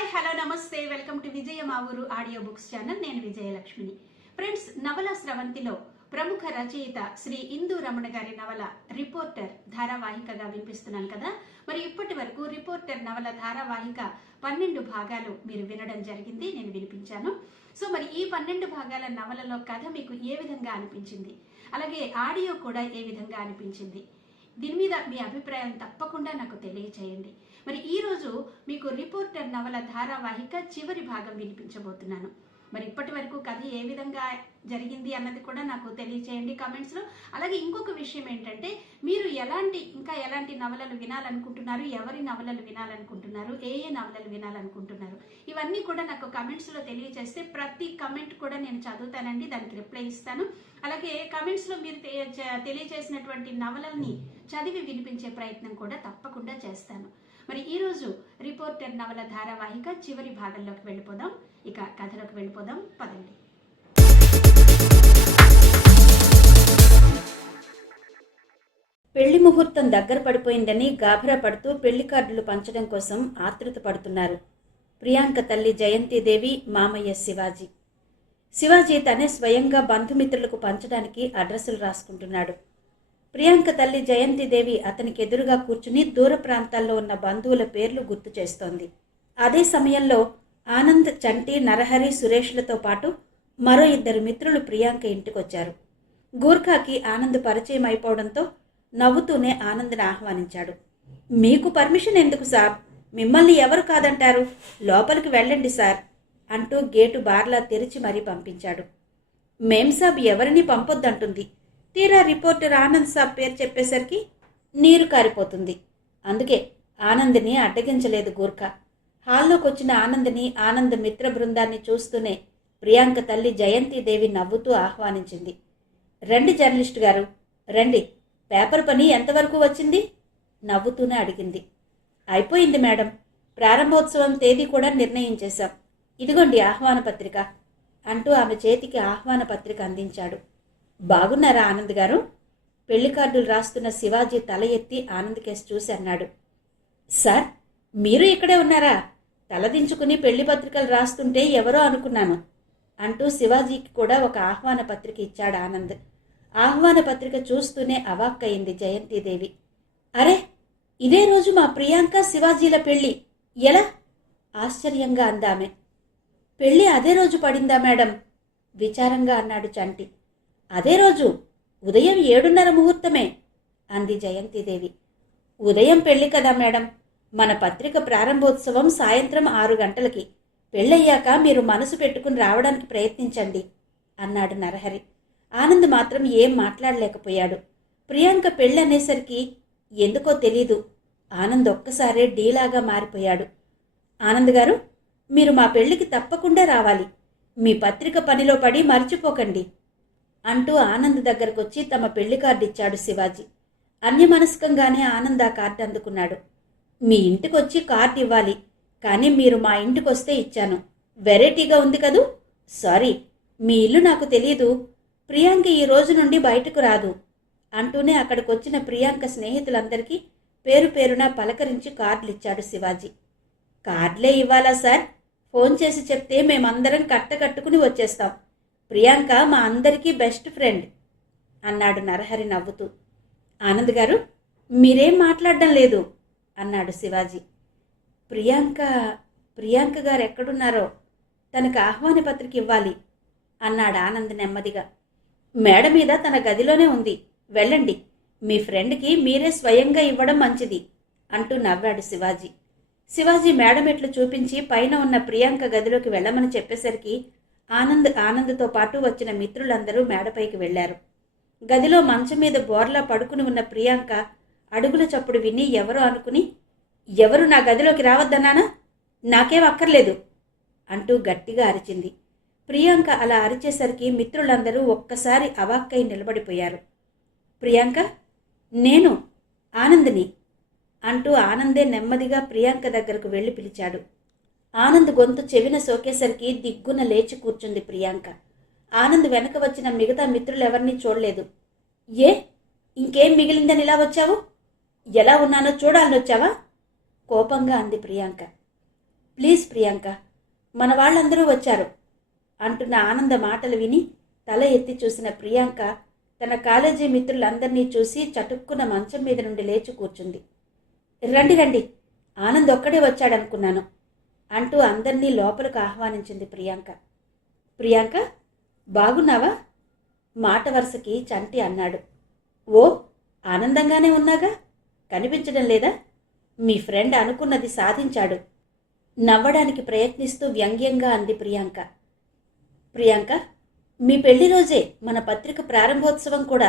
Hi hello నమస్తే welcome to విజయ మా ఊరు ఆడియో బుక్స్ ఛానల్. నేను విజయలక్ష్మిని. ఫ్రెండ్స్, నవల స్రవంతిలో ప్రముఖ రచయిత శ్రీ ఇందు రమణ గారి నవల రిపోర్టర్ ధారావాహికగా వినిపిస్తున్నాను కదా. మరి ఇప్పటి వరకు రిపోర్టర్ నవల ధారావాహిక 12 భాగాలు మీరు వినడం జరిగింది, నేను వినిపించాను. సో మరి ఈ 12 భాగాల నవలలో కథ మీకు ఏ విధంగా అనిపించింది, అలాగే ఆడియో కూడా ఏ విధంగా అనిపించింది, దీని మీద మీ అభిప్రాయం తప్పకుండా నాకు తెలియచేయండి. మరి ఈరోజు మీకు రిపోర్టర్ నవల ధారావాహిక చివరి భాగం వినిపించబోతున్నాను. మరి ఇప్పటి వరకు కథ ఏ విధంగా జరిగింది అన్నది కూడా నాకు తెలియచేయండి కామెంట్స్లో. అలాగే ఇంకొక విషయం ఏంటంటే, మీరు ఇంకా ఎలాంటి నవలలు వినాలనుకుంటున్నారు, ఎవరి నవలలు వినాలనుకుంటున్నారు, ఏ నవలలు వినాలనుకుంటున్నారు, ఇవన్నీ కూడా నాకు కమెంట్స్లో తెలియచేస్తే ప్రతి కమెంట్ కూడా నేను చదువుతానండి, దానికి రిప్లై ఇస్తాను. అలాగే కమెంట్స్లో మీరు తెలియచేసినటువంటి నవలల్ని చదివి వినిపించే ప్రయత్నం కూడా తప్పకుండా చేస్తాను. మరి ఈరోజు రిపోర్టర్ నవల ధారావాహిక చివరి భాగంలోకి వెళ్ళిపోదాం. ఇక కథలోకి వెళ్ళిపోదాం, పదండి. పెళ్లి ముహూర్తం దగ్గర పడిపోయిందని గాభరా పడుతూ పెళ్లి కార్డులు పంచడం కోసం ఆతృత పడుతున్నారు ప్రియాంక తల్లి జయంతిదేవి, మామయ్య శివాజీ. శివాజీ తనే స్వయంగా బంధుమిత్రులకు పంచడానికి అడ్రస్సులు రాసుకుంటున్నాడు. ప్రియాంక తల్లి జయంతిదేవి అతనికి ఎదురుగా కూర్చుని దూర ప్రాంతాల్లో ఉన్న బంధువుల పేర్లు గుర్తు చేస్తోంది. అదే సమయంలో ఆనంద్, చంటి, నరహరి, సురేష్లతో పాటు మరో 2 మిత్రులు ప్రియాంక ఇంటికొచ్చారు. గూర్ఖాకి ఆనంద్ పరిచయం అయిపోవడంతో నవ్వుతూనే ఆనంద్ని ఆహ్వానించాడు. మీకు పర్మిషన్ ఎందుకు సాబ్, మిమ్మల్ని ఎవరు కాదంటారు, లోపలికి వెళ్ళండి సార్ అంటూ గేటు బార్లా తెరిచి మరీ పంపించాడు. మేం సాబ్ ఎవరిని పంపొద్దంటుంది, తీరా రిపోర్టర్ ఆనంద్ సాబ్ పేరు చెప్పేసరికి నీరు కారిపోతుంది. అందుకే ఆనంద్ని అడ్డగించలేదు గూర్ఖా. హాల్లోకి వచ్చిన ఆనంద్ని, ఆనంద్ మిత్ర బృందాన్ని చూస్తూనే ప్రియాంక తల్లి జయంతిదేవి నవ్వుతూ ఆహ్వానించింది. రండి జర్నలిస్ట్ గారు, రండి, పేపర్ పని ఎంతవరకు వచ్చింది నవ్వుతూనే అడిగింది. అయిపోయింది మేడం, ప్రారంభోత్సవం తేదీ కూడా నిర్ణయించేశాం, ఇదిగోండి ఆహ్వాన పత్రిక అంటూ ఆమె చేతికి ఆహ్వాన పత్రిక అందించాడు. బాగున్నారా ఆనంద్ గారు? పెళ్లి కార్డులు రాస్తున్న శివాజీ తల ఎత్తి ఆనంద్ కేసు చూసి అన్నాడు. సార్, మీరు ఇక్కడే ఉన్నారా? తలదించుకుని పెళ్లి పత్రికలు రాస్తుంటే ఎవరో అనుకున్నాను అంటూ శివాజీకి కూడా ఒక ఆహ్వాన పత్రిక ఇచ్చాడు ఆనంద్. ఆహ్వాన పత్రిక చూస్తూనే అవాక్కయింది జయంతిదేవి. అరే, ఇదే రోజు మా ప్రియాంక శివాజీల పెళ్లి, ఎలా? ఆశ్చర్యంగా అందామె. పెళ్లి అదే రోజు పడిందా మేడం? విచారంగా అన్నాడు చంటి. అదే రోజు, ఉదయం 7:30 ముహూర్తమే అంది జయంతిదేవి. ఉదయం పెళ్లి కదా మేడం, మన పత్రిక ప్రారంభోత్సవం సాయంత్రం 6 గంటలకి. పెళ్ళయ్యాక మీరు మనసు పెట్టుకుని రావడానికి ప్రయత్నించండి అన్నాడు నరహరి. ఆనంద్ మాత్రం ఏం మాట్లాడలేకపోయాడు. ప్రియాంక పెళ్ళి అనేసరికి ఎందుకో తెలీదు ఆనంద్ ఒక్కసారే డీలాగా మారిపోయాడు. ఆనంద్ గారు, మీరు మా పెళ్లికి తప్పకుండా రావాలి, మీ పత్రిక పనిలో పడి మర్చిపోకండి అంటూ ఆనంద్ దగ్గరకొచ్చి తమ పెళ్లి కార్డు ఇచ్చాడు శివాజీ. అన్యమనస్కంగానే ఆనంద్ ఆ కార్డు అందుకున్నాడు. మీ ఇంటికొచ్చి కార్డు ఇవ్వాలి, కానీ మీరు మా ఇంటికొస్తే ఇచ్చాను, వెరైటీగా ఉంది కదూ. సారీ, మీ ఇల్లు నాకు తెలీదు, ప్రియాంక ఈ రోజు నుండి బయటకు రాదు అంటూనే అక్కడికొచ్చిన ప్రియాంక స్నేహితులందరికీ పేరు పేరున పలకరించి కార్డులు ఇచ్చాడు శివాజీ. కార్డులే ఇవ్వాలా సార్? ఫోన్ చేసి చెప్తే మేమందరం కట్టుకుని వచ్చేస్తాం, ప్రియాంక మా అందరికీ బెస్ట్ ఫ్రెండ్ అన్నాడు నరహరి నవ్వుతూ. ఆనంద్ గారు, మీరేం మాట్లాడడం లేదు అన్నాడు శివాజీ. ప్రియాంక గారు ఎక్కడున్నారో, తనకు ఆహ్వాన పత్రిక ఇవ్వాలి అన్నాడు ఆనంద్ నెమ్మదిగా. మేడ మీద తన గదిలోనే ఉంది, వెళ్ళండి, మీ ఫ్రెండ్కి మీరే స్వయంగా ఇవ్వడం మంచిది అంటూ నవ్వాడు శివాజీ. శివాజీ మేడమెట్లు చూపించి పైన ఉన్న ప్రియాంక గదిలోకి వెళ్ళమని చెప్పేసరికి ఆనంద్తో పాటు వచ్చిన మిత్రులందరూ మేడపైకి వెళ్లారు. గదిలో మంచం మీద బోర్లా పడుకుని ఉన్న ప్రియాంక అడుగుల చప్పుడు విని ఎవరో అనుకుని, ఎవరు నా గదిలోకి రావద్దన్నానా, నాకేం అక్కర్లేదు అంటూ గట్టిగా అరిచింది. ప్రియాంక అలా అరిచేసరికి మిత్రులందరూ ఒక్కసారి అవాక్కై నిలబడిపోయారు. ప్రియాంక, నేను ఆనంద్ని అంటూ ఆనందే నెమ్మదిగా ప్రియాంక దగ్గరకు వెళ్లి పిలిచాడు. ఆనంద్ గొంతు చెవిన సోకేసరికి దిగ్గున లేచి కూర్చుంది ప్రియాంక. ఆనంద్ వెనక వచ్చిన మిగతా మిత్రులెవరినీ చూడలేదు. ఇంకేం మిగిలిందని ఇలా వచ్చావు? ఎలా ఉన్నానో చూడాలని వచ్చావా? కోపంగా అంది ప్రియాంక. ప్లీజ్ ప్రియాంక, మన వాళ్ళందరూ వచ్చారు అంటున్న ఆనంద మాటలు విని తల ఎత్తి చూసిన ప్రియాంక తన కాలేజీ మిత్రులందరినీ చూసి చటుక్కున మంచం మీద నుండి లేచి కూర్చుంది. రండి రండి, ఆనంద్ ఒక్కడే వచ్చాడనుకున్నాను అంటూ అందర్నీ లోపలకు ఆహ్వానించింది ప్రియాంక. ప్రియాంక, బాగున్నావా? మాట వరుసకి చంటి అన్నాడు. ఓ, ఆనందంగానే ఉన్నాగా, కనిపించడం లేదా? మీ ఫ్రెండ్ అనుకున్నది సాధించాడు నవ్వడానికి ప్రయత్నిస్తూ వ్యంగ్యంగా అంది ప్రియాంక. ప్రియాంక, మీ పెళ్లి రోజే మన పత్రిక ప్రారంభోత్సవం కూడా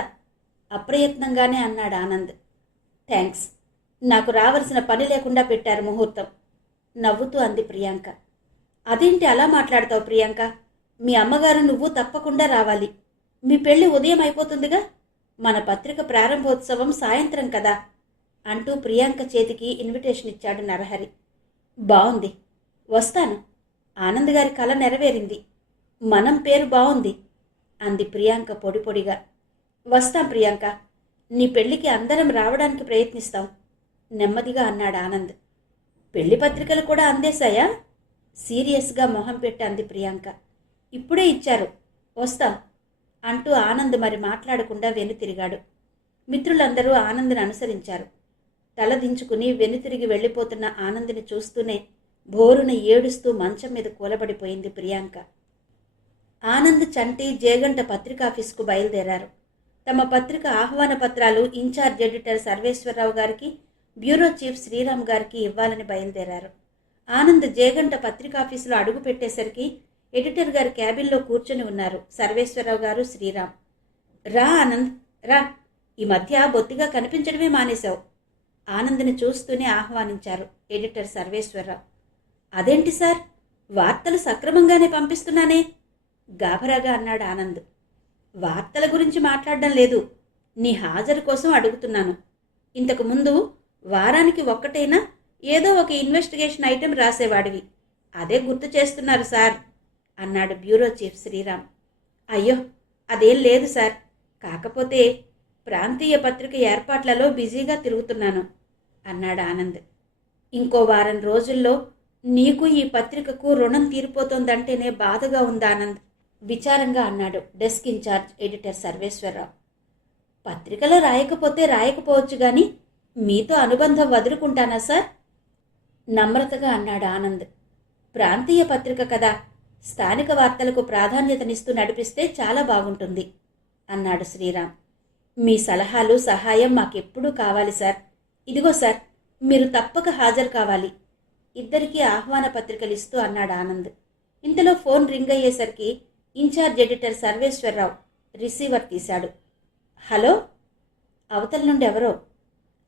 అప్రయత్నంగానే అన్నాడు ఆనంద్. థ్యాంక్స్, నాకు రావలసిన పని లేకుండా పెట్టారు ముహూర్తం నవ్వుతూ అంది ప్రియాంక. అదేంటి అలా మాట్లాడతావు ప్రియాంక? మీ అమ్మగారు నువ్వు తప్పకుండా రావాలి. మీ పెళ్లి ఉదయం అయిపోతుందిగా, మన పత్రిక ప్రారంభోత్సవం సాయంత్రం కదా అంటూ ప్రియాంక చేతికి ఇన్విటేషన్ ఇచ్చాడు నరహరి. బావుంది, వస్తాను. ఆనంద్ గారి కల నెరవేరింది. మనం పేరు బావుంది అంది ప్రియాంక పొడి పొడిగా. వస్తాం ప్రియాంక, నీ పెళ్లికి అందరం రావడానికి ప్రయత్నిస్తాం నెమ్మదిగా అన్నాడు ఆనంద్. పెళ్లి పత్రికలు కూడా అందేశాయా? సీరియస్గా మొహం పెట్టి అంది ప్రియాంక. ఇప్పుడే ఇచ్చారు, వస్తాం అంటూ ఆనంద్ మరి మాట్లాడకుండా వెనుతిరిగాడు. మిత్రులందరూ ఆనంద్ని అనుసరించారు. తల దించుకుని వెనుతిరిగి వెళ్ళిపోతున్న ఆనంద్ని చూస్తూనే భోరున ఏడుస్తూ మంచం మీద కూలబడిపోయింది ప్రియాంక. ఆనంద్, చంటి జేగంట పత్రికాఫీసుకు బయలుదేరారు. తమ పత్రిక ఆహ్వాన పత్రాలు ఇన్ఛార్జ్ ఎడిటర్ సర్వేశ్వరరావు గారికి, బ్యూరో చీఫ్ శ్రీరామ్ గారికి ఇవ్వాలని బయలుదేరారు. ఆనంద్ జేగంట పత్రికాఫీసులో అడుగు పెట్టేసరికి ఎడిటర్ గారి క్యాబిన్లో కూర్చొని ఉన్నారు సర్వేశ్వరరావు గారు, శ్రీరామ్. రా ఆనంద్, రా, ఈ మధ్య బొత్తిగా కనిపించడమే మానేశావు ఆనంద్ని చూస్తూనే ఆహ్వానించారు ఎడిటర్ సర్వేశ్వరరావు. అదేంటి సార్, వార్తలు సక్రమంగానే పంపిస్తున్నానే గాభరాగా అన్నాడు ఆనంద్. వార్తల గురించి మాట్లాడడం లేదు, నీ హాజరు కోసం అడుగుతున్నాను. ఇంతకు ముందు వారానికి ఒక్కటైనా ఏదో ఒక ఇన్వెస్టిగేషన్ ఐటెం రాసేవాడివి, అదే గుర్తు చేస్తున్నారు సార్ అన్నాడు బ్యూరో చీఫ్ శ్రీరామ్. అయ్యో, అదేం లేదు సార్, కాకపోతే ప్రాంతీయ పత్రిక ఏర్పాట్లలో బిజీగా తిరుగుతున్నాను అన్నాడు ఆనంద్. ఇంకో వారం రోజుల్లో నీకు ఈ పత్రికకు రుణం తీరిపోతోందంటేనే బాధగా ఉంది ఆనంద్ విచారంగా అన్నాడు డెస్క్ ఇన్ఛార్జ్ ఎడిటర్ సర్వేశ్వరరావు. పత్రికలో రాయకపోతే రాయకపోవచ్చు గాని మీతో అనుబంధం వదులుకుంటానా సార్ నమ్రతగా అన్నాడు ఆనంద్. ప్రాంతీయ పత్రిక కదా, స్థానిక వార్తలకు ప్రాధాన్యతనిస్తూ నడిపిస్తే చాలా బాగుంటుంది అన్నాడు శ్రీరామ్. మీ సలహాలు సహాయం మాకెప్పుడూ కావాలి సార్. ఇదిగో సార్, మీరు తప్పక హాజరు కావాలి ఇద్దరికీ ఆహ్వాన పత్రికలు ఇస్తూ అన్నాడు ఆనంద్. ఇంతలో ఫోన్ రింగ్ అయ్యేసరికి ఇన్ఛార్జ్ ఎడిటర్ సర్వేశ్వరరావు రిసీవర్ తీశాడు. హలో, అవతల నుండి ఎవరో.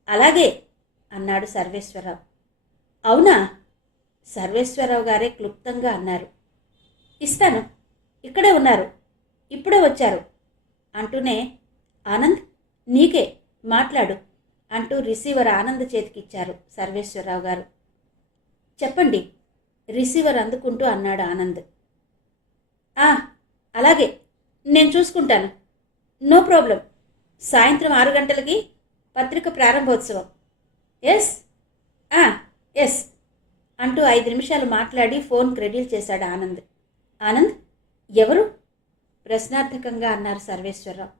అలాగే అన్నాడు సర్వేశ్వరరావు. అవునా? సర్వేశ్వరరావు గారే క్లుప్తంగా అన్నారు. ఇస్తాను, ఇక్కడే ఉన్నారు, ఇప్పుడే వచ్చారు అంటూనే ఆనంద్, నీకే మాట్లాడు అంటూ రిసీవర్ ఆనంద్ చేతికిచ్చారు సర్వేశ్వరరావు గారు. చెప్పండి రిసీవర్ అందుకుంటూ అన్నాడు ఆనంద్. అలాగే, నేను చూసుకుంటాను, నో ప్రాబ్లం. సాయంత్రం 6 గంటలకి పత్రిక ప్రారంభోత్సవం. ఎస్ ఎస్ అంటూ 5 నిమిషాలు మాట్లాడి ఫోన్ క్రెడిల్ చేశాడు ఆనంద్. ఆనంద్, ఎవరు ప్రశ్నార్థకంగా అన్నారు సర్వేశ్వరరావు.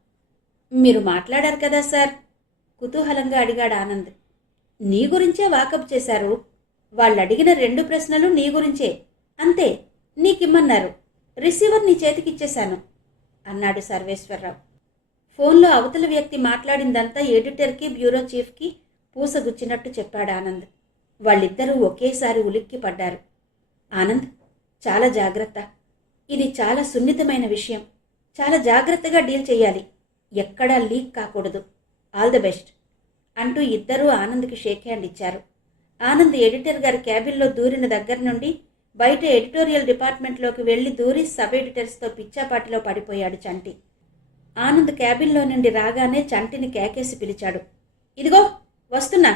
మీరు మాట్లాడారు కదా సార్ కుతూహలంగా అడిగాడు ఆనంద్. నీ గురించే వాకప్ చేశారు, వాళ్ళు అడిగిన 2 ప్రశ్నలు నీ గురించే, అంతే, నీకిమ్మన్నారు, రిసీవర్ నీ చేతికిచ్చేశాను అన్నాడు సర్వేశ్వరరావు. ఫోన్లో అవతల వ్యక్తి మాట్లాడిందంతా ఎడిటర్కి బ్యూరో చీఫ్కి పూసగుచ్చినట్టు చెప్పాడు ఆనంద్. వాళ్ళిద్దరూ ఒకేసారి ఉలిక్కి పడ్డారు. ఆనంద్, చాలా జాగ్రత్త, ఇది చాలా సున్నితమైన విషయం, చాలా జాగ్రత్తగా డీల్ చేయాలి, ఎక్కడా లీక్ కాకూడదు, ఆల్ ది బెస్ట్ అంటూ ఇద్దరూ ఆనంద్కి షేక్ హ్యాండ్ ఇచ్చారు. ఆనంద్ ఎడిటర్ గారి క్యాబిన్లో దూరిన దగ్గర నుండి బయట ఎడిటోరియల్ డిపార్ట్మెంట్లోకి వెళ్లి దూరి సబ్ ఎడిటర్స్తో పిచ్చాపాటిలో పడిపోయాడు చంటి. ఆనంద్ క్యాబిన్లో నుండి రాగానే చంటిని కేకేసి పిలిచాడు. ఇదిగో వస్తున్నా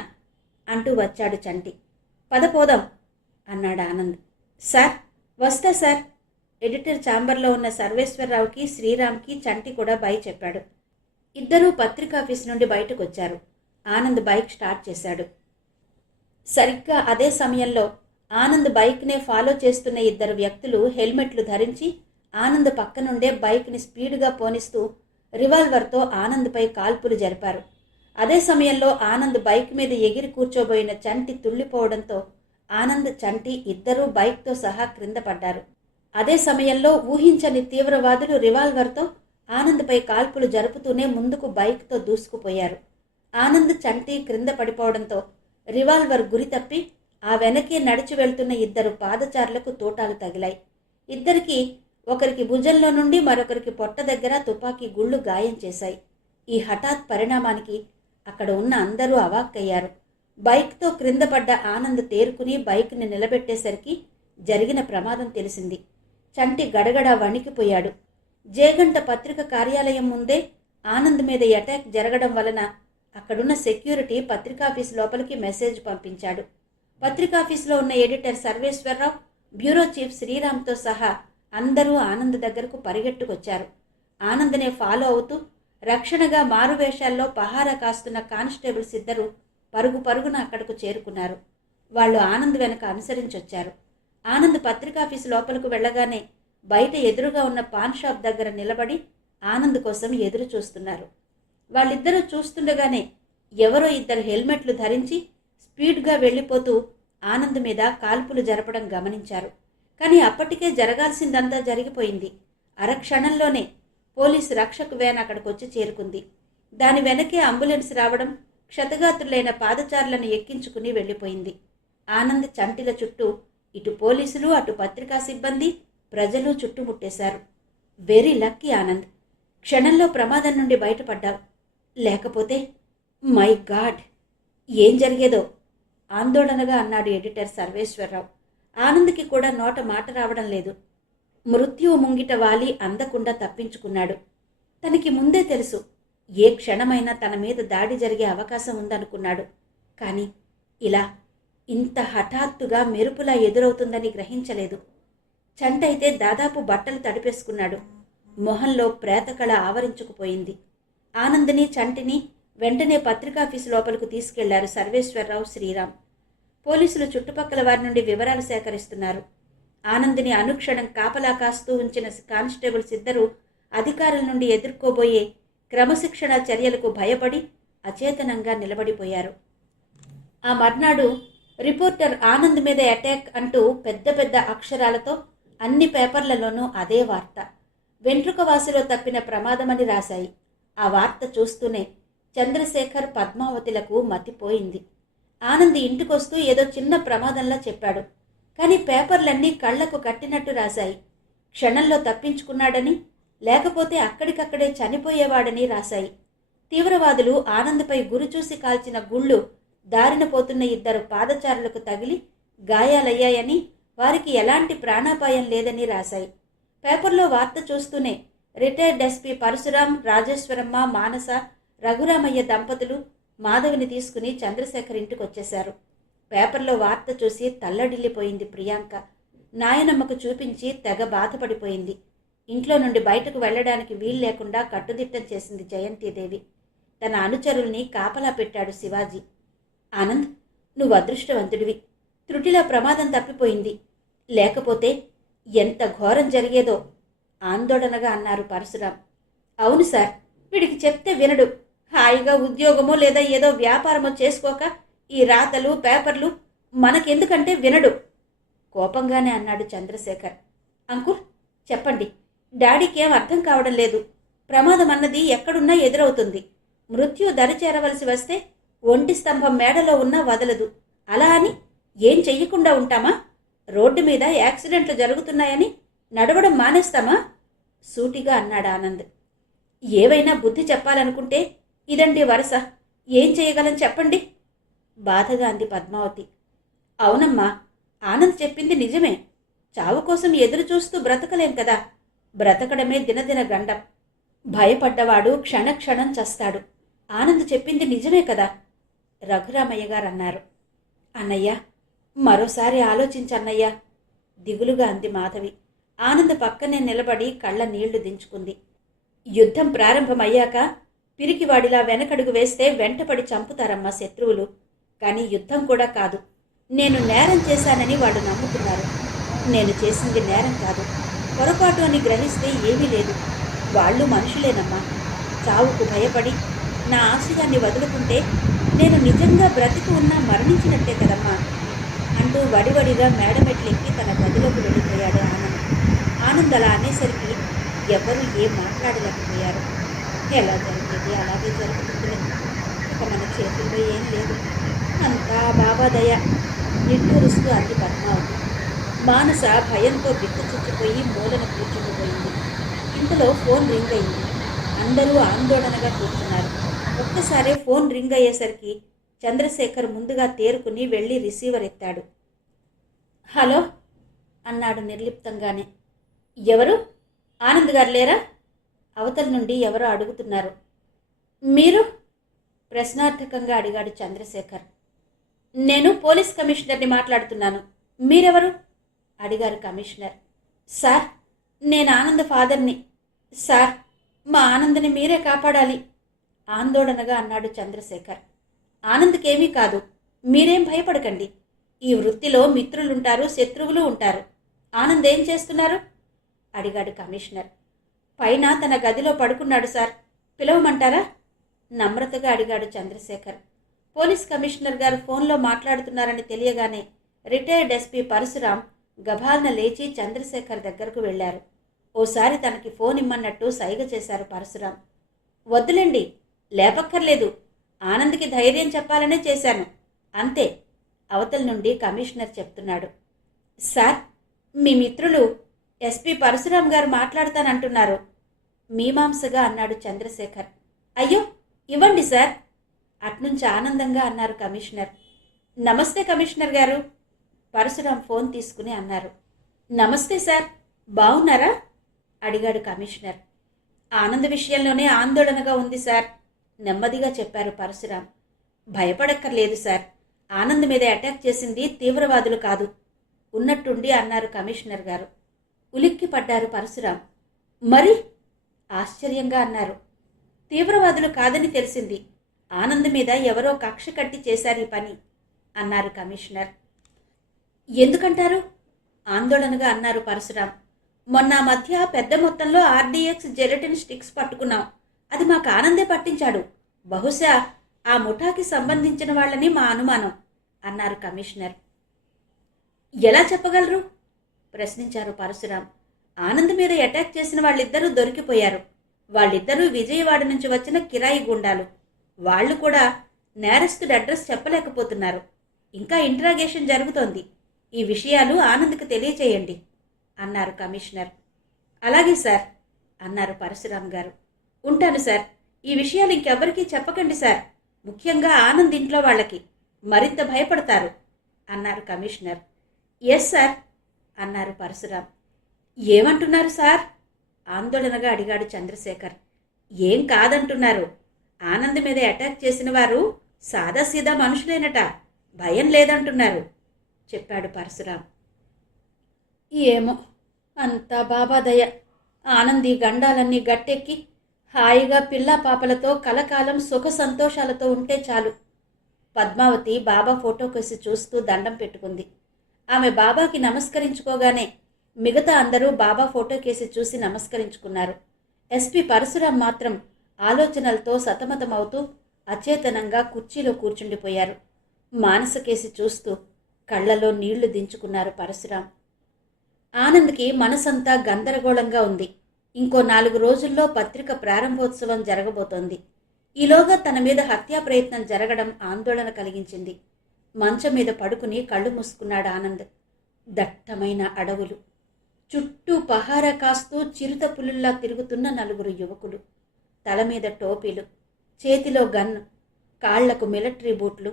అంటూ వచ్చాడు చంటి. పద పోదాం అన్నాడు ఆనంద్. సార్, వస్తా సార్. ఎడిటర్ ఛాంబర్లో ఉన్న సర్వేశ్వరరావుకి, శ్రీరామ్కి చంటి కూడా బై చెప్పాడు. ఇద్దరూ పత్రికాఫీస్ నుండి బయటకు వచ్చారు. ఆనంద్ బైక్ స్టార్ట్ చేశాడు. సరిగ్గా అదే సమయంలో ఆనంద్ బైక్నే ఫాలో చేస్తున్న ఇద్దరు వ్యక్తులు హెల్మెట్లు ధరించి ఆనంద్ పక్కనుండే బైక్ని స్పీడ్గా పోనిస్తూ రివాల్వర్తో ఆనంద్పై కాల్పులు జరిపారు. అదే సమయంలో ఆనంద్ బైక్ మీద ఎగిరి కూర్చోబోయిన చంటి తుళ్లిపోవడంతో ఆనంద్, చంటి ఇద్దరూ బైక్తో సహా క్రింద పడ్డారు. అదే సమయంలో ఊహించని తీవ్రవాదులు రివాల్వర్తో ఆనంద్పై కాల్పులు జరుపుతూనే ముందుకు బైక్తో దూసుకుపోయారు. ఆనంద్, చంటి క్రింద పడిపోవడంతో రివాల్వర్ గురి తప్పి ఆ వెనకే నడిచి వెళ్తున్న ఇద్దరు పాదచారులకు తూటాలు తగిలాయి. ఇద్దరికి, ఒకరికి భుజంలో నుండి మరొకరికి పొట్ట దగ్గర తుపాకీ గుళ్ళు గాయం చేశాయి. ఈ హఠాత్ పరిణామానికి అక్కడ ఉన్న అందరూ అవాక్కయ్యారు. బైక్తో క్రింద పడ్డ ఆనంద్ తేరుకుని బైక్ని నిలబెట్టేసరికి జరిగిన ప్రమాదం తెలిసింది. చంటి గడగడా వణికిపోయాడు. జేగంట పత్రిక కార్యాలయం ముందే ఆనంద్ మీద అటాక్ జరగడం వలన అక్కడున్న సెక్యూరిటీ పత్రికాఫీస్ లోపలికి మెసేజ్ పంపించాడు. పత్రికాఫీస్లో ఉన్న ఎడిటర్ సర్వేశ్వరరావు, బ్యూరో చీఫ్ శ్రీరామ్తో సహా అందరూ ఆనంద్ దగ్గరకు పరిగెట్టుకొచ్చారు. ఆనంద్నే ఫాలో అవుతూ రక్షణగా మారువేషాల్లో పహారా కాస్తున్న కానిస్టేబుల్స్ ఇద్దరు పరుగు పరుగున అక్కడకు చేరుకున్నారు. వాళ్ళు ఆనంద్ వెనక అనుసరించొచ్చారు. ఆనంద్ పత్రికాఫీసు లోపలకు వెళ్లగానే బయట ఎదురుగా ఉన్న పాన్ షాప్ దగ్గర నిలబడి ఆనంద్ కోసం ఎదురు చూస్తున్నారు. వాళ్ళిద్దరూ చూస్తుండగానే ఎవరో ఇద్దరు హెల్మెట్లు ధరించి స్పీడ్గా వెళ్లిపోతూ ఆనంద్ మీద కాల్పులు జరపడం గమనించారు. కానీ అప్పటికే జరగాల్సిందంతా జరిగిపోయింది. అరక్షణంలోనే పోలీసు రక్షక వ్యాన్ అక్కడికొచ్చి చేరుకుంది. దాని వెనకే అంబులెన్స్ రావడం క్షతగాత్రులైన పాదచారులను ఎక్కించుకుని వెళ్లిపోయింది. ఆనంద్, చంటిల చుట్టూ ఇటు పోలీసులు, అటు పత్రికా సిబ్బంది, ప్రజలు చుట్టుముట్టేశారు. వెరీ లక్కీ ఆనంద్, క్షణంలో ప్రమాదం నుండి బయటపడ్డావు. లేకపోతే మై గాడ్, ఏం జరిగేదో ఆందోళనగా అన్నాడు ఎడిటర్ సర్వేశ్వరరావు. ఆనంద్కి కూడా నోట మాట రావడం లేదు. మృత్యువు ముంగిట వాలి అందకుండా తప్పించుకున్నాడు. తనకి ముందే తెలుసు ఏ క్షణమైనా తన మీద దాడి జరిగే అవకాశం ఉందనుకున్నాడు. కానీ ఇలా ఇంత హఠాత్తుగా మెరుపులా ఎదురవుతుందని గ్రహించలేదు. చంటైతే దాదాపు బట్టలు తడిపేసుకున్నాడు. మొహంలో ప్రేతకళ ఆవరించుకుపోయింది. ఆనంద్ని, చంటిని వెంటనే పత్రికాఫీసు లోపలకు తీసుకెళ్లారు సర్వేశ్వరరావు, శ్రీరామ్. పోలీసులు చుట్టుపక్కల వారి నుండి వివరాలు సేకరిస్తున్నారు. ఆనంద్ని అనుక్షణం కాపలా కాస్తూ ఉంచిన కానిస్టేబుల్స్ ఇద్దరూ అధికారుల నుండి ఎదుర్కోబోయే క్రమశిక్షణ చర్యలకు భయపడి అచేతనంగా నిలబడిపోయారు. ఆ మర్నాడు రిపోర్టర్ ఆనంద్ మీద అటాక్ అంటూ పెద్ద పెద్ద అక్షరాలతో అన్ని పేపర్లలోనూ అదే వార్త. వెంట్రుకవాసిలో తప్పిన ప్రమాదమని రాశాయి. ఆ వార్త చూస్తూనే చంద్రశేఖర్, పద్మావతిలకు మతిపోయింది. ఆనంద్ ఇంటికొస్తూ ఏదో చిన్న ప్రమాదంలా చెప్పాడు. కానీ పేపర్లన్నీ కళ్లకు కట్టినట్టు రాశాయి. క్షణంలో తప్పించుకున్నాడని, లేకపోతే అక్కడికక్కడే చనిపోయేవాడని రాశాయి. తీవ్రవాదులు ఆనంద్పై గురిచూసి కాల్చిన గుళ్ళు దారిన పోతున్న ఇద్దరు పాదచారులకు తగిలి గాయాలయ్యాయని, వారికి ఎలాంటి ప్రాణాపాయం లేదని రాశాయి. పేపర్లో వార్త చూస్తూనే రిటైర్డ్ ఎస్పీ పరశురాం, రాజేశ్వరమ్మ, మానస, రఘురామయ్య దంపతులు మాధవిని తీసుకుని చంద్రశేఖర్ ఇంటికొచ్చేశారు. పేపర్లో వార్త చూసి తల్లడిల్లిపోయింది ప్రియాంక. నాయనమ్మకు చూపించి తెగ బాధపడిపోయింది. ఇంట్లో నుండి బయటకు వెళ్లడానికి వీలు లేకుండా కట్టుదిట్టం చేసింది జయంతిదేవి. తన అనుచరుల్ని కాపలా పెట్టాడు శివాజీ. ఆనంద్, నువ్వు అదృష్టవంతుడివి. త్రుటిలో ప్రమాదం తప్పిపోయింది. లేకపోతే ఎంత ఘోరం జరిగేదో ఆందోళనగా అన్నారు పరశురాం. అవును సార్, వీడికి చెప్తే వినడు. హాయిగా ఉద్యోగమో లేదా ఏదో వ్యాపారమో చేసుకోక ఈ రాతలు, పేపర్లు మనకెందుకంటే వినడు కోపంగానే అన్నాడు చంద్రశేఖర్. అంకుల్, చెప్పండి, డాడీకి ఏం అర్థం కావడం లేదు. ప్రమాదం అన్నది ఎక్కడున్నా ఎదురవుతుంది. మృత్యు దరిచేరవలసి వస్తే ఒంటి స్తంభం మేడలో ఉన్నా వదలదు. అలా అని ఏం చెయ్యకుండా ఉంటామా? రోడ్డు మీద యాక్సిడెంట్లు జరుగుతున్నాయని నడవడం మానేస్తామా? సూటిగా అన్నాడు ఆనంద్. ఏవైనా బుద్ధి చెప్పాలనుకుంటే ఇదండి వరస. ఏం చేయగలం చెప్పండి? బాధగా అంది పద్మావతి. అవునమ్మా, ఆనంద్ చెప్పింది నిజమే. చావు కోసం ఎదురు చూస్తూ బ్రతకలేం కదా. బ్రతకడమే దినదిన గండం. భయపడ్డవాడు క్షణక్షణం చస్తాడు. ఆనంద్ చెప్పింది నిజమే కదా, రఘురామయ్య గారు అన్నారు. అన్నయ్య, మరోసారి ఆలోచించన్నయ్యా, దిగులుగా అంది మాధవి. ఆనంద్ పక్కనే నిలబడి కళ్ళ నీళ్లు దించుకుంది. యుద్ధం ప్రారంభమయ్యాక పిరికివాడిలా వెనకడుగు వేస్తే వెంటపడి చంపుతారమ్మా శత్రువులు. కానీ యుద్ధం కూడా కాదు, నేను నేరం చేశానని వాళ్ళు నమ్ముతున్నారు. నేను చేసింది నేరం కాదు, పొరపాటు అని గ్రహిస్తే ఏమీ లేదు. వాళ్ళు మనుషులేనమ్మా. చావుకు భయపడి నా ఆశయాన్ని వదులుకుంటే నేను నిజంగా బ్రతికి ఉన్నా మరణించినట్టే కదమ్మా అంటూ వడివడిగా మేడమెట్లెక్కి తన గదిలోకి వెళ్ళిపోయాడు ఆనంద్. ఆనంద్ అలా అనేసరికి ఎవరూ ఏం మాట్లాడలేకపోయారు. ఎలా జరిగేది అలాగే జరుగుతుంది, ఇక మన చేతుల్లో ఏం లేదు, అంతా బాబా దయ నిట్టూరుస్తూ అంది పద్మావతి. మానస భయంతో బిత్తచిచ్చిపోయి మూలన కూర్చుకుపోయింది. ఇంతలో ఫోన్ రింగ్ అయింది. అందరూ ఆందోళనగా కూర్చున్నారు. ఒక్కసారే ఫోన్ రింగ్ అయ్యేసరికి చంద్రశేఖర్ ముందుగా తేరుకుని వెళ్ళి రిసీవర్ ఎత్తాడు. హలో అన్నాడు నిర్లిప్తంగానే. ఎవరు? ఆనంద్ గారు లేరా? అవతల నుండి ఎవరో అడుగుతున్నారు. మీరు? ప్రశ్నార్థకంగా అడిగాడు చంద్రశేఖర్. నేను పోలీస్ కమిషనర్ని మాట్లాడుతున్నాను. మీరెవరు? అడిగారు కమిషనర్. సార్, నేను ఆనంద్ ఫాదర్ని. సార్, మా ఆనంద్ని మీరే కాపాడాలి ఆందోళనగా అన్నాడు చంద్రశేఖర్. ఆనంద్కేమీ కాదు, మీరేం భయపడకండి. ఈ వృత్తిలో మిత్రులుంటారు, శత్రువులు ఉంటారు. ఆనంద్ ఏం చేస్తున్నారు? అడిగాడు కమిషనర్. పైన తన గదిలో పడుకున్నాడు సార్, పిలవమంటారా? నమ్రతగా అడిగాడు చంద్రశేఖర్. పోలీస్ కమిషనర్ గారు ఫోన్లో మాట్లాడుతున్నారని తెలియగానే రిటైర్డ్ ఎస్పీ పరశురాం గభాలన లేచి చంద్రశేఖర్ దగ్గరకు వెళ్లారు. ఓసారి తనకి ఫోన్ ఇమ్మన్నట్టు సైగ చేశారు పరశురాం. వద్దులేండి, లేపక్కర్లేదు, ఆనంద్కి ధైర్యం చెప్పాలనే చేశాను, అంతే అవతల నుండి కమిషనర్ చెప్తున్నాడు. సార్, మీ మిత్రులు ఎస్పీ పరశురాం గారు మాట్లాడతానంటున్నారు మీమాంసగా అన్నాడు చంద్రశేఖర్. అయ్యో, ఇవ్వండి సార్ అట్నుంచి ఆనందంగా అన్నారు కమిషనర్. నమస్తే కమిషనర్ గారు పరశురాం ఫోన్ తీసుకుని అన్నారు. నమస్తే సార్, బాగున్నారా? అడిగాడు కమిషనర్. ఆనంద్ విషయంలోనే ఆందోళనగా ఉంది సార్, నెమ్మదిగా చెప్పారు పరశురాం. భయపడక్కర్లేదు సార్, ఆనంద్ మీద అటాక్ చేసింది తీవ్రవాదులు కాదు ఉన్నట్టుండి అన్నారు కమిషనర్ గారు. ఉలిక్కి పడ్డారు పరశురాం. మరి? ఆశ్చర్యంగా అన్నారు. తీవ్రవాదులు కాదని తెలిసింది, ఆనంద్ మీద ఎవరో కక్ష కట్టి చేశారు ఈ పని అన్నారు కమిషనర్. ఎందుకంటారు? ఆందోళనగా అన్నారు పరశురాం. మొన్న మధ్య పెద్ద మొత్తంలో ఆర్డీఎక్స్ జెరటిన్ స్టిక్స్ పట్టుకున్నాం, అది మాకు ఆనందే పట్టించాడు. బహుశా ఆ ముఠాకి సంబంధించిన వాళ్ళని మా అనుమానం అన్నారు కమిషనర్. ఎలా చెప్పగలరు? ప్రశ్నించారు పరశురాం. ఆనంద్ మీద అటాక్ చేసిన వాళ్ళిద్దరూ దొరికిపోయారు. వాళ్ళిద్దరూ విజయవాడ నుంచి వచ్చిన కిరాయి గుండాలు. వాళ్ళు కూడా నేరస్తుడి అడ్రస్ చెప్పలేకపోతున్నారు. ఇంకా ఇంట్రాగేషన్ జరుగుతోంది. ఈ విషయాలు ఆనంద్కి తెలియచేయండి అన్నారు కమిషనర్. అలాగే సార్ అన్నారు పరశురాం గారు. ఉంటాను సార్, ఈ విషయాలు ఇంకెవ్వరికీ చెప్పకండి సార్, ముఖ్యంగా ఆనంద్ ఇంట్లో వాళ్ళకి, మరింత భయపడతారు అన్నారు కమిషనర్. ఎస్ సార్ అన్నారు పరశురాం. ఏమంటున్నారు సార్? ఆందోళనగా అడిగాడు చంద్రశేఖర్. ఏం కాదంటున్నారు, ఆనంద్ మీద అటాక్ చేసిన వారు సాదాసీదా మనుషులేనట, భయం లేదంటున్నారు చెప్పాడు పరశురాం. ఏమో, అంతా బాబాదయ. ఆనంద్ ఈ గండాలన్నీ గట్టెక్కి హాయిగా పిల్లా పాపలతో కలకాలం సుఖ సంతోషాలతో ఉంటే చాలు. పద్మావతి బాబా ఫోటో కోసి చూస్తూ దండం పెట్టుకుంది. ఆమె బాబాకి నమస్కరించుకోగానే మిగతా అందరూ బాబా ఫోటో కేసి చూసి నమస్కరించుకున్నారు. ఎస్పీ పరశురాం మాత్రం ఆలోచనలతో సతమతమవుతూ అచేతనంగా కుర్చీలో కూర్చుండిపోయారు. మానస కేసి చూస్తూ కళ్లలో నీళ్లు దించుకున్నారు పరశురాం. ఆనంద్కి మనసంతా గందరగోళంగా ఉంది. ఇంకో 4 రోజుల్లో పత్రిక ప్రారంభోత్సవం జరగబోతోంది. ఈలోగా తన మీద హత్యా ప్రయత్నం జరగడం ఆందోళన కలిగించింది. మంచం మీద పడుకుని కళ్ళు మూసుకున్నాడు ఆనంద్. దట్టమైన అడవులు, చుట్టూ పహారా కాస్తూ చిరుత పులుల్లా తిరుగుతున్న 4 యువకులు, తల మీద టోపీలు, చేతిలో గన్ను, కాళ్లకు మిలిటరీ బూట్లు,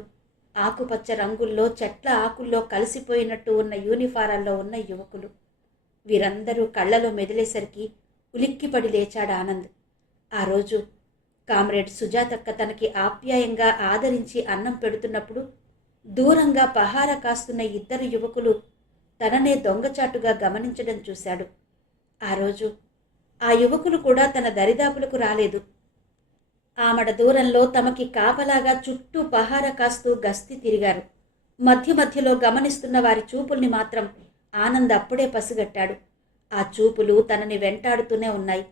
ఆకుపచ్చ రంగుల్లో చెట్ల ఆకుల్లో కలిసిపోయినట్టు ఉన్న యూనిఫారాల్లో ఉన్న యువకులు. వీరందరూ కళ్లలో మెదిలేసరికి ఉలిక్కిపడి లేచాడు ఆనంద్. ఆ రోజు కామ్రేడ్ సుజాతక్క తనకి ఆప్యాయంగా ఆదరించి అన్నం పెడుతున్నప్పుడు దూరంగా పహారా కాస్తున్న 2 యువకులు తననే దొంగచాటుగా గమనించడం చూశాడు. ఆ రోజు ఆ యువకులు కూడా తన దరిదాపులకు రాలేదు. ఆమడ దూరంలో తమకి కాపలాగా చుట్టూ పహారా కాస్తూ గస్తీ తిరిగారు. మధ్య మధ్యలో గమనిస్తున్న వారి చూపుల్ని మాత్రం ఆనంద్ అప్పుడే పసిగట్టాడు. ఆ చూపులు తనని వెంటాడుతూనే ఉన్నాయి.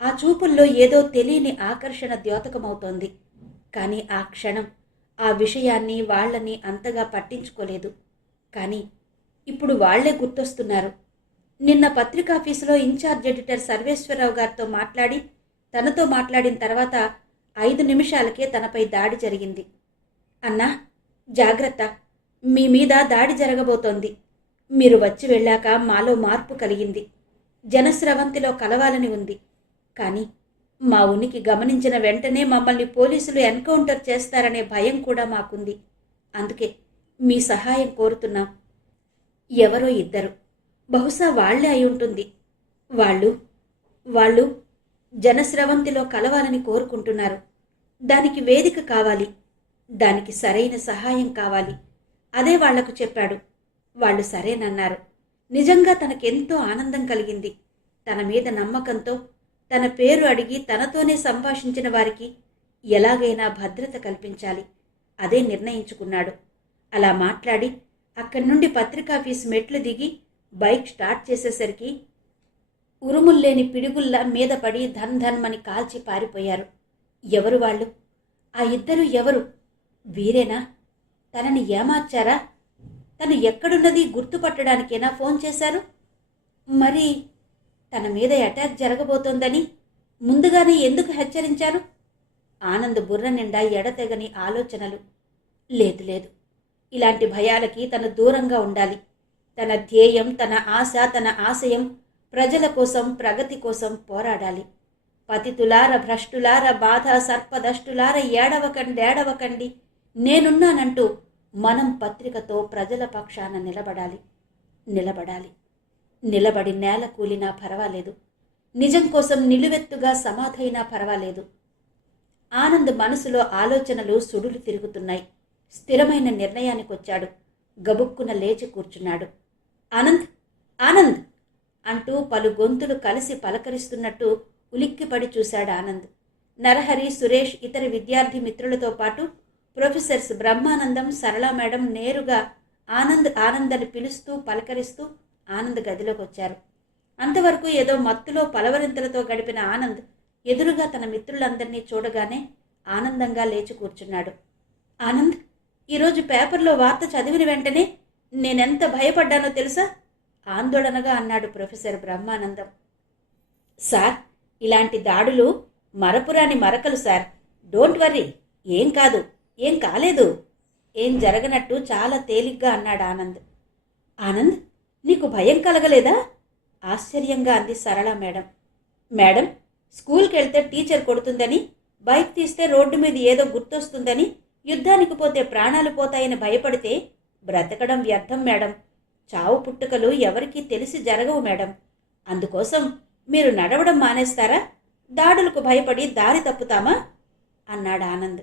ఆ చూపుల్లో ఏదో తెలియని ఆకర్షణ ద్యోతకమవుతోంది. కానీ ఆ క్షణం ఆ విషయాన్ని వాళ్ళని అంతగా పట్టించుకోలేదు. కానీ ఇప్పుడు వాళ్లే గుర్తొస్తున్నారు. నిన్న పత్రికాఫీసులో ఇన్ఛార్జ్ ఎడిటర్ సర్వేశ్వరరావు గారితో మాట్లాడి తనతో మాట్లాడిన తర్వాత 5 నిమిషాలకే తనపై దాడి జరిగింది. అన్నా, జాగ్రత్త, మీ మీద దాడి జరగబోతోంది. మీరు వచ్చి వెళ్ళాక మాలో మార్పు కలిగింది. జనస్రవంతిలో కలవాలని ఉంది. కానీ మా ఉనికి గమనించిన వెంటనే మమ్మల్ని పోలీసులు ఎన్కౌంటర్ చేస్తారనే భయం కూడా మాకుంది. అందుకే మీ సహాయం కోరుతున్నాం. ఎవరో ఇద్దరు, బహుశా వాళ్లే అయి ఉంటుంది. వాళ్ళు జనస్రవంతిలో కలవాలని కోరుకుంటున్నారు. దానికి వేదిక కావాలి. దానికి సరైన సహాయం కావాలి. అదే వాళ్లకు చెప్పాడు. వాళ్ళు సరేనన్నారు. నిజంగా తనకెంతో ఆనందం కలిగింది. తన మీద నమ్మకంతో తన పేరు అడిగి తనతోనే సంభాషించిన వారికి ఎలాగైనా భద్రత కల్పించాలి. అదే నిర్ణయించుకున్నాడు. అలా మాట్లాడి అక్కడి నుండి పత్రికాఫీసు మెట్లు దిగి బైక్ స్టార్ట్ చేసేసరికి ఉరుముల్లేని పిడుగుల్లా మీద పడి ధన్ ధన్మని కాల్చి పారిపోయారు. ఎవరు వాళ్ళు? ఆ ఇద్దరు ఎవరు? వీరేనా? తనని ఏమార్చారా? తను ఎక్కడున్నది గుర్తుపట్టడానికేనా ఫోన్ చేశారు? మరి తన మీద అటాక్ జరగబోతోందని ముందుగానే ఎందుకు హెచ్చరించారు? ఆనంద్ బుర్ర నిండా ఎడతెగని ఆలోచనలు. లేదు, ఇలాంటి భయాలకి తను దూరంగా ఉండాలి. తన ధ్యేయం, తన ఆశ, తన ఆశయం ప్రజల కోసం, ప్రగతి కోసం పోరాడాలి. పతితులార, భ్రష్టులార, బాధ సర్పదష్టులార, ఏడవకండి, నేనున్నానంటూ మనం పత్రికతో ప్రజల పక్షాన నిలబడి నేల కూలినా పర్వాలేదు. నిజం కోసం నిలువెత్తుగా సమాధైనా పర్వాలేదు. ఆనంద్ మనసులో ఆలోచనలు సుడులు తిరుగుతున్నాయి. స్థిరమైన నిర్ణయానికొచ్చాడు. గబుక్కున లేచి కూర్చున్నాడు. ఆనంద్ అంటూ పలు గొంతులు కలిసి పలకరిస్తున్నట్టు ఉలిక్కిపడి చూశాడు ఆనంద్. నరహరి, సురేష్, ఇతర విద్యార్థి మిత్రులతో పాటు ప్రొఫెసర్స్ బ్రహ్మానందం, సరళా మేడం నేరుగా ఆనంద్ అని పిలుస్తూ పలకరిస్తూ ఆనంద్ గదిలోకి వచ్చారు. అంతవరకు ఏదో మత్తులో పలవరింతలతో గడిపిన ఆనంద్ ఎదురుగా తన మిత్రులందరినీ చూడగానే ఆనందంగా లేచి కూర్చున్నాడు. ఆనంద్, ఈరోజు పేపర్లో వార్త చదివిన వెంటనే నేనెంత భయపడ్డానో తెలుసా? ఆందోళనగా అన్నాడు ప్రొఫెసర్ బ్రహ్మానందం. సార్, ఇలాంటి దాడులు మరపురాని మరకలు సార్. డోంట్ వర్రీ, ఏం కాలేదు, ఏం జరగనట్టు చాలా తేలిగ్గా అన్నాడు ఆనంద్. ఆనంద్, నీకు భయం కలగలేదా? ఆశ్చర్యంగా అంది సరళ మేడం. మేడం, స్కూల్కి వెళ్తే టీచర్ కొడుతుందని, బైక్ తీస్తే రోడ్డు మీద ఏదో గుర్తొస్తుందని, యుద్ధానికి పోతే ప్రాణాలు పోతాయని భయపడితే బ్రతకడం వ్యర్థం మేడం. చావు పుట్టుకలు ఎవరికీ తెలిసి జరగవు మేడం. అందుకోసం మీరు నడవడం మానేస్తారా? దాడులకు భయపడి దారి తప్పుతామా? అన్నాడు ఆనంద్.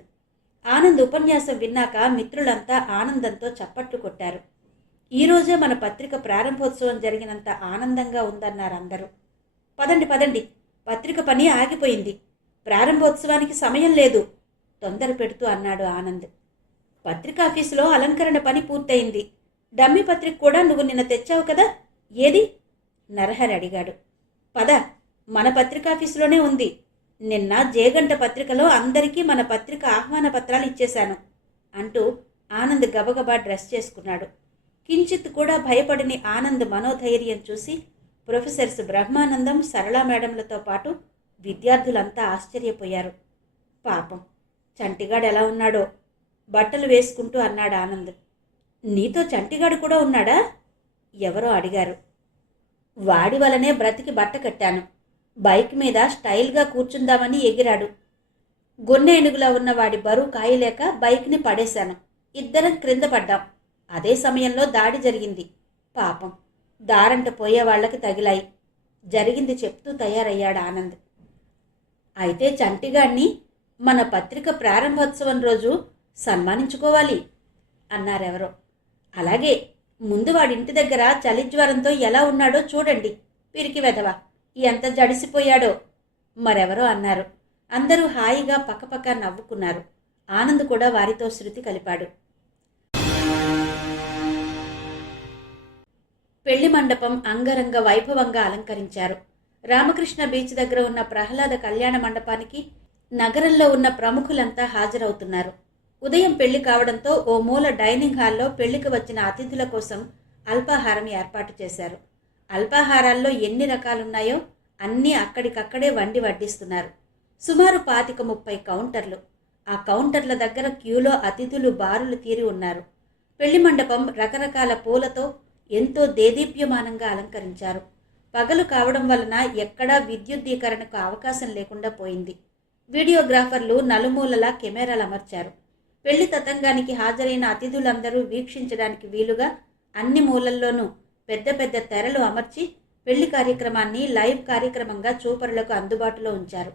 ఆనంద్ ఉపన్యాసం విన్నాక మిత్రులంతా ఆనందంతో చప్పట్లు కొట్టారు. ఈరోజే మన పత్రిక ప్రారంభోత్సవం జరిగినంత ఆనందంగా ఉందన్నారు అందరూ. పదండి, పత్రిక పని ఆగిపోయింది. ప్రారంభోత్సవానికి సమయం లేదు, తొందర పెడుతూ అన్నాడు ఆనంద్. పత్రికాఫీసులో అలంకరణ పని పూర్తయింది. డమ్మీ పత్రిక కూడా నువ్వు నిన్న తెచ్చావు కదా, ఏది? నరహరి అడిగాడు. పద, మన పత్రికాఫీసులోనే ఉంది. నిన్న జేగంట పత్రికలో అందరికీ మన పత్రిక ఆహ్వాన పత్రాలు ఇచ్చేశాను అంటూ ఆనంద్ గబగబా డ్రెస్ చేసుకున్నాడు. కించిత్ కూడా భయపడిని ఆనంద్ మనోధైర్యం చూసి ప్రొఫెసర్స్ బ్రహ్మానందం, సరళా మేడంలతో పాటు విద్యార్థులంతా ఆశ్చర్యపోయారు. పాపం, చంటిగాడు ఎలా ఉన్నాడో బట్టలు వేసుకుంటూ అన్నాడు ఆనంద్. నీతో చంటిగాడు కూడా ఉన్నాడా? ఎవరో అడిగారు. వాడి వలనే బ్రతికి బట్ట కట్టాను. బైక్ మీద స్టైల్గా కూర్చుందామని ఎగిరాడు. గొన్నె ఏనుగులా ఉన్న వాడి బరువు కాయలేక బైక్ని పడేశాను. ఇద్దరం క్రింద పడ్డాం. అదే సమయంలో దాడి జరిగింది. పాపం, దారంట పోయే వాళ్లకి తగిలాయి. జరిగింది చెప్తూ తయారయ్యాడు ఆనంద్. అయితే చంటిగాడిని మన పత్రిక ప్రారంభోత్సవం రోజు సన్మానించుకోవాలి అన్నారెవరో. అలాగే, ముందు వాడింటి దగ్గర చలిజ్వరంతో ఎలా ఉన్నాడో చూడండి, పిరికి వెధవ, ఎంత జడిసిపోయాడో మరెవరో అన్నారు. అందరూ హాయిగా పక్కపక్క నవ్వుకున్నారు. ఆనంద్ కూడా వారితో శృతి కలిపాడు. పెళ్లి మండపం అంగరంగ వైభవంగా అలంకరించారు. రామకృష్ణ బీచ్ దగ్గర ఉన్న ప్రహ్లాద కళ్యాణ మండపానికి నగరంలో ఉన్న ప్రముఖులంతా హాజరవుతున్నారు. ఉదయం పెళ్లి కావడంతో ఓ మూల డైనింగ్ హాల్లో పెళ్లికి వచ్చిన అతిథుల కోసం అల్పాహారం ఏర్పాటు చేశారు. అల్పాహారాల్లో ఎన్ని రకాలున్నాయో అన్నీ అక్కడికక్కడే వండి వడ్డిస్తున్నారు. సుమారు 25-30 కౌంటర్లు. ఆ కౌంటర్ల దగ్గర క్యూలో అతిథులు బారులు తీరి ఉన్నారు. పెళ్లి మండపం రకరకాల పూలతో ఎంతో దేదీప్యమానంగా అలంకరించారు. పగలు కావడం వలన ఎక్కడా విద్యుద్దీకరణకు అవకాశం లేకుండా పోయింది. వీడియోగ్రాఫర్లు నలుమూలలా కెమెరాలు అమర్చారు. పెళ్లి తతంగానికి హాజరైన అతిథులందరూ వీక్షించడానికి వీలుగా అన్ని మూలల్లోనూ పెద్ద పెద్ద తెరలు అమర్చి పెళ్లి కార్యక్రమాన్ని లైవ్ కార్యక్రమంగా చూపరులకు అందుబాటులో ఉంచారు.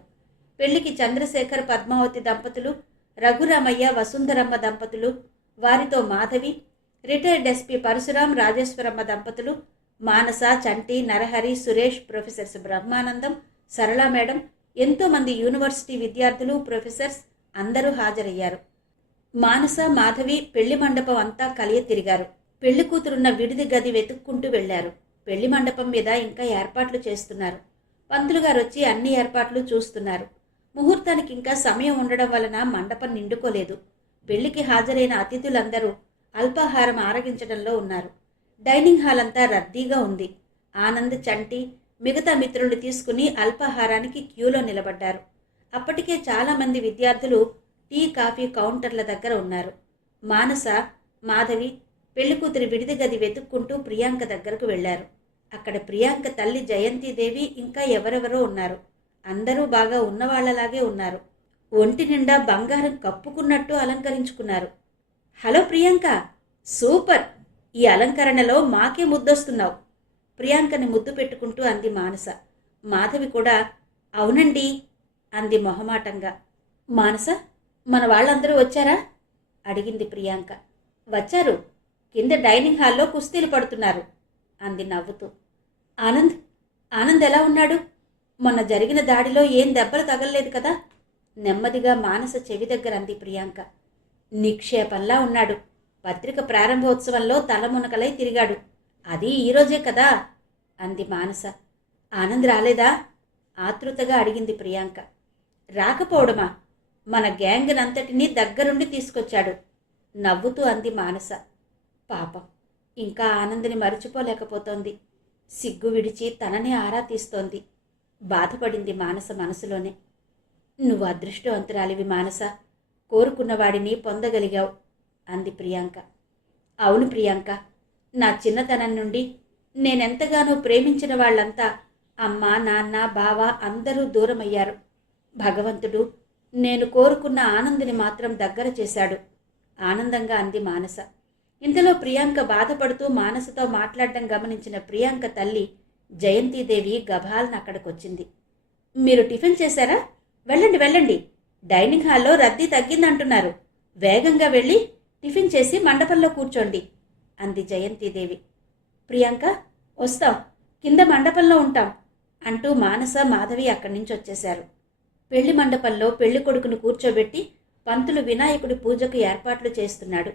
పెళ్లికి చంద్రశేఖర్ పద్మావతి దంపతులు, రఘురామయ్య వసుంధరమ్మ దంపతులు, వారితో మాధవి, రిటైర్డ్ ఎస్పీ పరశురాం రాజేశ్వరమ్మ దంపతులు, మానస, చంటి, నరహరి, సురేష్, ప్రొఫెసర్స్ బ్రహ్మానందం, సరళా మేడం, ఎంతోమంది యూనివర్సిటీ విద్యార్థులు, ప్రొఫెసర్స్ అందరూ హాజరయ్యారు. మానస, మాధవి పెళ్లి మండపం అంతా కలియ తిరిగారు. పెళ్లి కూతురున్న విడిది గది వెతుక్కుంటూ వెళ్లారు. పెళ్లి మండపం మీద ఇంకా ఏర్పాట్లు చేస్తున్నారు. పంతులు గారు వచ్చి అన్ని ఏర్పాట్లు చూస్తున్నారు. ముహూర్తానికి ఇంకా సమయం ఉండడం వలన మండపం నిండుకోలేదు. పెళ్లికి హాజరైన అతిథులందరూ అల్పాహారం ఆరగించడంలో ఉన్నారు. డైనింగ్ హాల్ అంతా రద్దీగా ఉంది. ఆనంద్, చంటి మిగతా మిత్రులు తీసుకుని అల్పాహారానికి క్యూలో నిలబడ్డారు. అప్పటికే చాలామంది విద్యార్థులు టీ, కాఫీ కౌంటర్ల దగ్గర ఉన్నారు. మానస, మాధవి పెళ్లికూతురి విడిది గది వెతుక్కుంటూ ప్రియాంక దగ్గరకు వెళ్లారు. అక్కడ ప్రియాంక తల్లి జయంతిదేవి ఇంకా ఎవరెవరో ఉన్నారు. అందరూ బాగా ఉన్నవాళ్లలాగే ఉన్నారు. ఒంటి నిండా బంగారం కప్పుకున్నట్టు అలంకరించుకున్నారు. Hello Priyanka, super! ఈ అలంకరణలో మాకే ముద్దొస్తున్నావు. ప్రియాంకని ముద్దు పెట్టుకుంటూ అంది మానస. మాధవి కూడా అవునండి అంది మొహమాటంగా. మానస, మన వాళ్ళందరూ వచ్చారా అడిగింది ప్రియాంక. వచ్చారు, కింద డైనింగ్ హాల్లో కుస్తీలు పడుతున్నారు అంది నవ్వుతూ. ఆనంద్ ఎలా ఉన్నాడు? మొన్న జరిగిన దాడిలో ఏం దెబ్బలు తగలలేదు కదా? నెమ్మదిగా మానస చెవి దగ్గర అంది ప్రియాంక. నిక్షేపంలా ఉన్నాడు. పత్రిక ప్రారంభోత్సవంలో తలమునకలై తిరిగాడు. అది ఈరోజే కదా అంది మానస. ఆనంద్ రాలేదా? ఆతృతగా అడిగింది ప్రియాంక. రాకపోవడమా? మన గ్యాంగ్నంతటినీ దగ్గరుండి తీసుకొచ్చాడు నవ్వుతూ అంది మానస. పాపం, ఇంకా ఆనంద్ని మరిచిపోలేకపోతోంది. సిగ్గు విడిచి తననే ఆరా తీస్తోంది. బాధపడింది మానస మనసులోనే. నువ్వు అదృష్టవంతురాలివి మానస, కోరుకున్నవాడిని పొందగలిగావు అంది ప్రియాంక. అవును ప్రియాంక, నా చిన్నతనం నుండి నేనెంతగానో ప్రేమించిన వాళ్ళంతా అమ్మ, నాన్న, బావ అందరూ దూరమయ్యారు. భగవంతుడు నేను కోరుకున్న ఆనందుని మాత్రం దగ్గర చేశాడు ఆనందంగా అంది మానస. ఇంతలో ప్రియాంక బాధపడుతూ మానసతో మాట్లాడడం గమనించిన ప్రియాంక తల్లి జయంతిదేవి గభాలను అక్కడికొచ్చింది. మీరు టిఫిన్ చేశారా? వెళ్ళండి, డైనింగ్ హాల్లో రద్దీ తగ్గిందంటున్నారు. వేగంగా వెళ్ళి టిఫిన్ చేసి మండపంలో కూర్చోండి అంది జయంతిదేవి. ప్రియాంక, వస్తాం, కింద మండపంలో ఉంటాం అంటూ మానస, మాధవి అక్కడి నుంచి వచ్చేశారు. పెళ్లి మండపంలో పెళ్లి కొడుకును కూర్చోబెట్టి పంతులు వినాయకుడి పూజకు ఏర్పాట్లు చేస్తున్నాడు.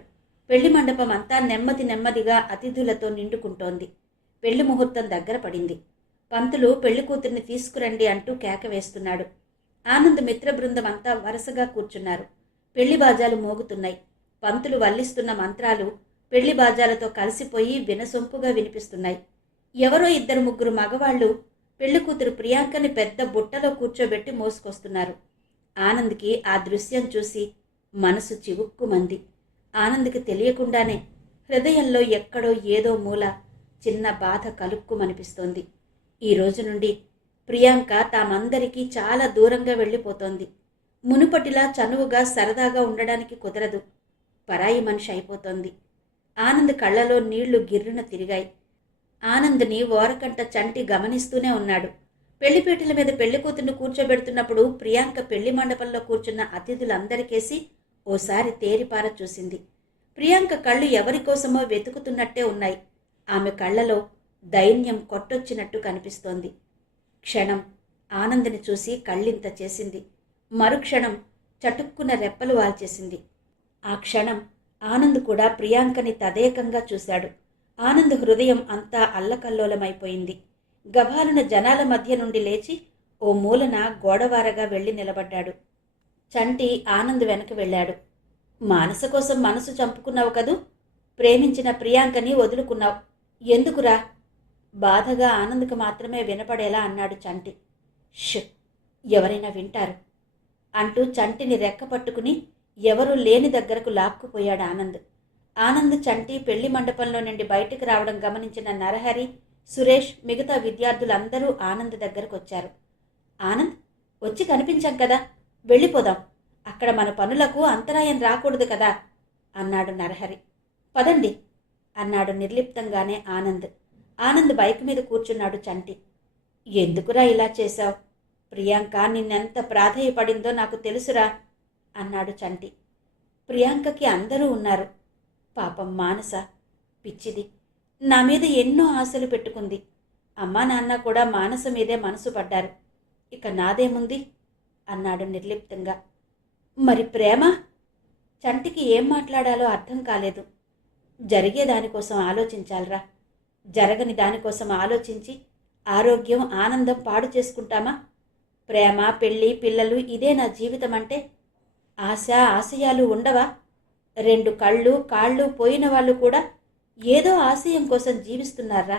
పెళ్లి మండపం అంతా నెమ్మదిగా అతిథులతో నిండుకుంటోంది. పెళ్లి ముహూర్తం దగ్గర పడింది. పంతులు పెళ్లి కూతుర్ని తీసుకురండి అంటూ కేక వేస్తున్నాడు. ఆనంద్ మిత్ర బృందం అంతా వరుసగా కూర్చున్నారు. పెళ్లి బాజాలు మోగుతున్నాయి. పంతులు వల్లిస్తున్న మంత్రాలు పెళ్లి బాజాలతో కలిసిపోయి వినసొంపుగా వినిపిస్తున్నాయి. ఎవరో 2-3 మగవాళ్లు పెళ్లి కూతురు ప్రియాంకని పెద్ద బుట్టలో కూర్చోబెట్టి మోసుకొస్తున్నారు. ఆనంద్కి ఆ దృశ్యం చూసి మనసు చివుక్కుమంది. ఆనంద్కి తెలియకుండానే హృదయంలో ఎక్కడో ఏదో మూల చిన్న బాధ కలుక్కుమనిపిస్తోంది. ఈ రోజు నుండి ప్రియాంక తామందరికీ చాలా దూరంగా వెళ్ళిపోతోంది. మునుపటిలా చనువుగా సరదాగా ఉండడానికి కుదరదు. పరాయి మనిషి అయిపోతోంది. ఆనంద్ కళ్ళలో నీళ్లు గిర్రున తిరిగాయి. ఆనంద్ని ఓరకంట చంటి గమనిస్తూనే ఉన్నాడు. పెళ్లిపీటల మీద పెళ్లి కూతుర్ని కూర్చోబెడుతున్నప్పుడు ప్రియాంక పెళ్లి మండపంలో కూర్చున్న అతిథులందరికేసి ఓసారి తేరిపార చూసింది. ప్రియాంక కళ్ళు ఎవరికోసమో వెతుకుతున్నట్టే ఉన్నాయి. ఆమె కళ్ళలో దైన్యం కొట్టొచ్చినట్టు కనిపిస్తోంది. క్షణం ఆనంద్ని చూసి కళ్ళింత చేసింది. మరుక్షణం చటుక్కున రెప్పలు వాల్చేసింది. ఆ క్షణం ఆనంద్ కూడా ప్రియాంకని తదేకంగా చూశాడు. ఆనంద్ హృదయం అంతా అల్లకల్లోలమైపోయింది. గభాలున జనాల మధ్య నుండి లేచి ఓ మూలన గోడవారగా వెళ్లి నిలబడ్డాడు. చంటి ఆనంద్ వెనక వెళ్ళాడు. మానస కోసం మనసు చంపుకున్నావు కదూ, ప్రేమించిన ప్రియాంకని వదులుకున్నావు, ఎందుకురా? బాధగా ఆనంద్కు మాత్రమే వినపడేలా అన్నాడు చంటి. ష్, ఎవరైనా వింటారు అంటూ చంటిని రెక్కపట్టుకుని ఎవరూ లేని దగ్గరకు లాక్కుపోయాడు ఆనంద్. ఆనంద్ చంటి పెళ్లి మండపంలో నుండి బయటికి రావడం గమనించిన నరహరి, సురేష్, మిగతా విద్యార్థులందరూ ఆనంద్ దగ్గరకు వచ్చారు. ఆనంద్, వచ్చి కనిపించాం కదా, వెళ్ళిపోదాం, అక్కడ మన పనులకు అంతరాయం రాకూడదు కదా అన్నాడు నరహరి. పదండి అన్నాడు నిర్లిప్తంగానే ఆనంద్. ఆనంద్ బైక్ మీద కూర్చున్నాడు చంటి. ఎందుకురా ఇలా చేశావు? ప్రియాంక నిన్నెంత ప్రాధేయపడిందో నాకు తెలుసురా అన్నాడు చంటి. ప్రియాంకకి అందరూ ఉన్నారు, పాపం మానస పిచ్చిది, నా మీద ఎన్నో ఆశలు పెట్టుకుంది. అమ్మా నాన్న కూడా మానస మీదే మనసు పడ్డారు, ఇక నాదేముంది అన్నాడు నిర్లిప్తంగా. మరి ప్రేమ? చంటికి ఏం మాట్లాడాలో అర్థం కాలేదు. జరిగే దానికోసం ఆలోచించాలరా, జరగని దానికోసం ఆలోచించి ఆరోగ్యం ఆనందం పాడు చేసుకుంటామా? ప్రేమ, పెళ్ళి, పిల్లలు ఇదే నా జీవితం అంటే ఆశ ఆశయాలు ఉండవా? 2 కళ్ళు కాళ్ళు పోయిన వాళ్ళు కూడా ఏదో ఆశయం కోసం జీవిస్తున్నారా,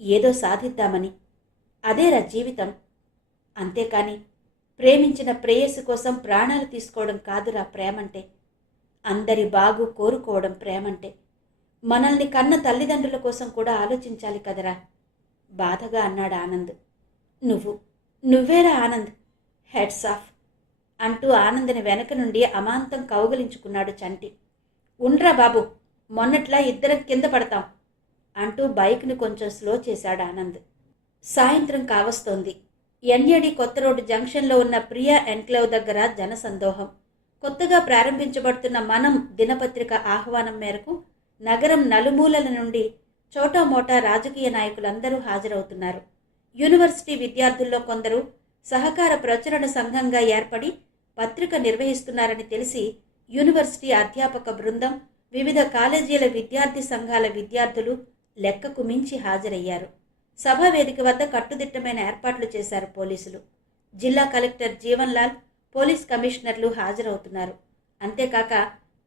ఏదో సాధిద్దామని. అదేరా జీవితం. అంతేకాని ప్రేమించిన ప్రేయసి కోసం ప్రాణాలు తీసుకోవడం కాదురా ప్రేమంటే. అందరి బాగు కోరుకోవడం ప్రేమంటే. మనల్ని కన్న తల్లిదండ్రుల కోసం కూడా ఆలోచించాలి కదరా బాధగా అన్నాడు ఆనంద్. నువ్వేరా ఆనంద్, హెడ్స్ ఆఫ్ అంటూ ఆనంద్ని వెనక నుండి అమాంతం కౌగలించుకున్నాడు చంటి. ఉండ్రా బాబు, మొన్నట్లా ఇద్దరం కింద పడతాం అంటూ బైక్ను కొంచెం స్లో చేశాడు ఆనంద్. సాయంత్రం కావస్తోంది. ఎన్ఏడి కొత్త రోడ్డు జంక్షన్లో ఉన్న ప్రియా ఎన్క్లేవ్ దగ్గర జనసందోహం. కొత్తగా ప్రారంభించబడుతున్న మనం దినపత్రిక ఆహ్వానం మేరకు నగరం నలుమూలల నుండి చోటామోటా రాజకీయ నాయకులందరూ హాజరవుతున్నారు. యూనివర్సిటీ విద్యార్థుల్లో కొందరు సహకార ప్రచురణ సంఘంగా ఏర్పడి పత్రిక నిర్వహిస్తున్నారని తెలిసి యూనివర్సిటీ అధ్యాపక బృందం, వివిధ కాలేజీల విద్యార్థి సంఘాల విద్యార్థులు లెక్కకు మించి హాజరయ్యారు. సభా వేదిక వద్ద కట్టుదిట్టమైన ఏర్పాట్లు చేశారు పోలీసులు. జిల్లా కలెక్టర్ జీవన్లాల్, పోలీస్ కమిషనర్లు హాజరవుతున్నారు. అంతేకాక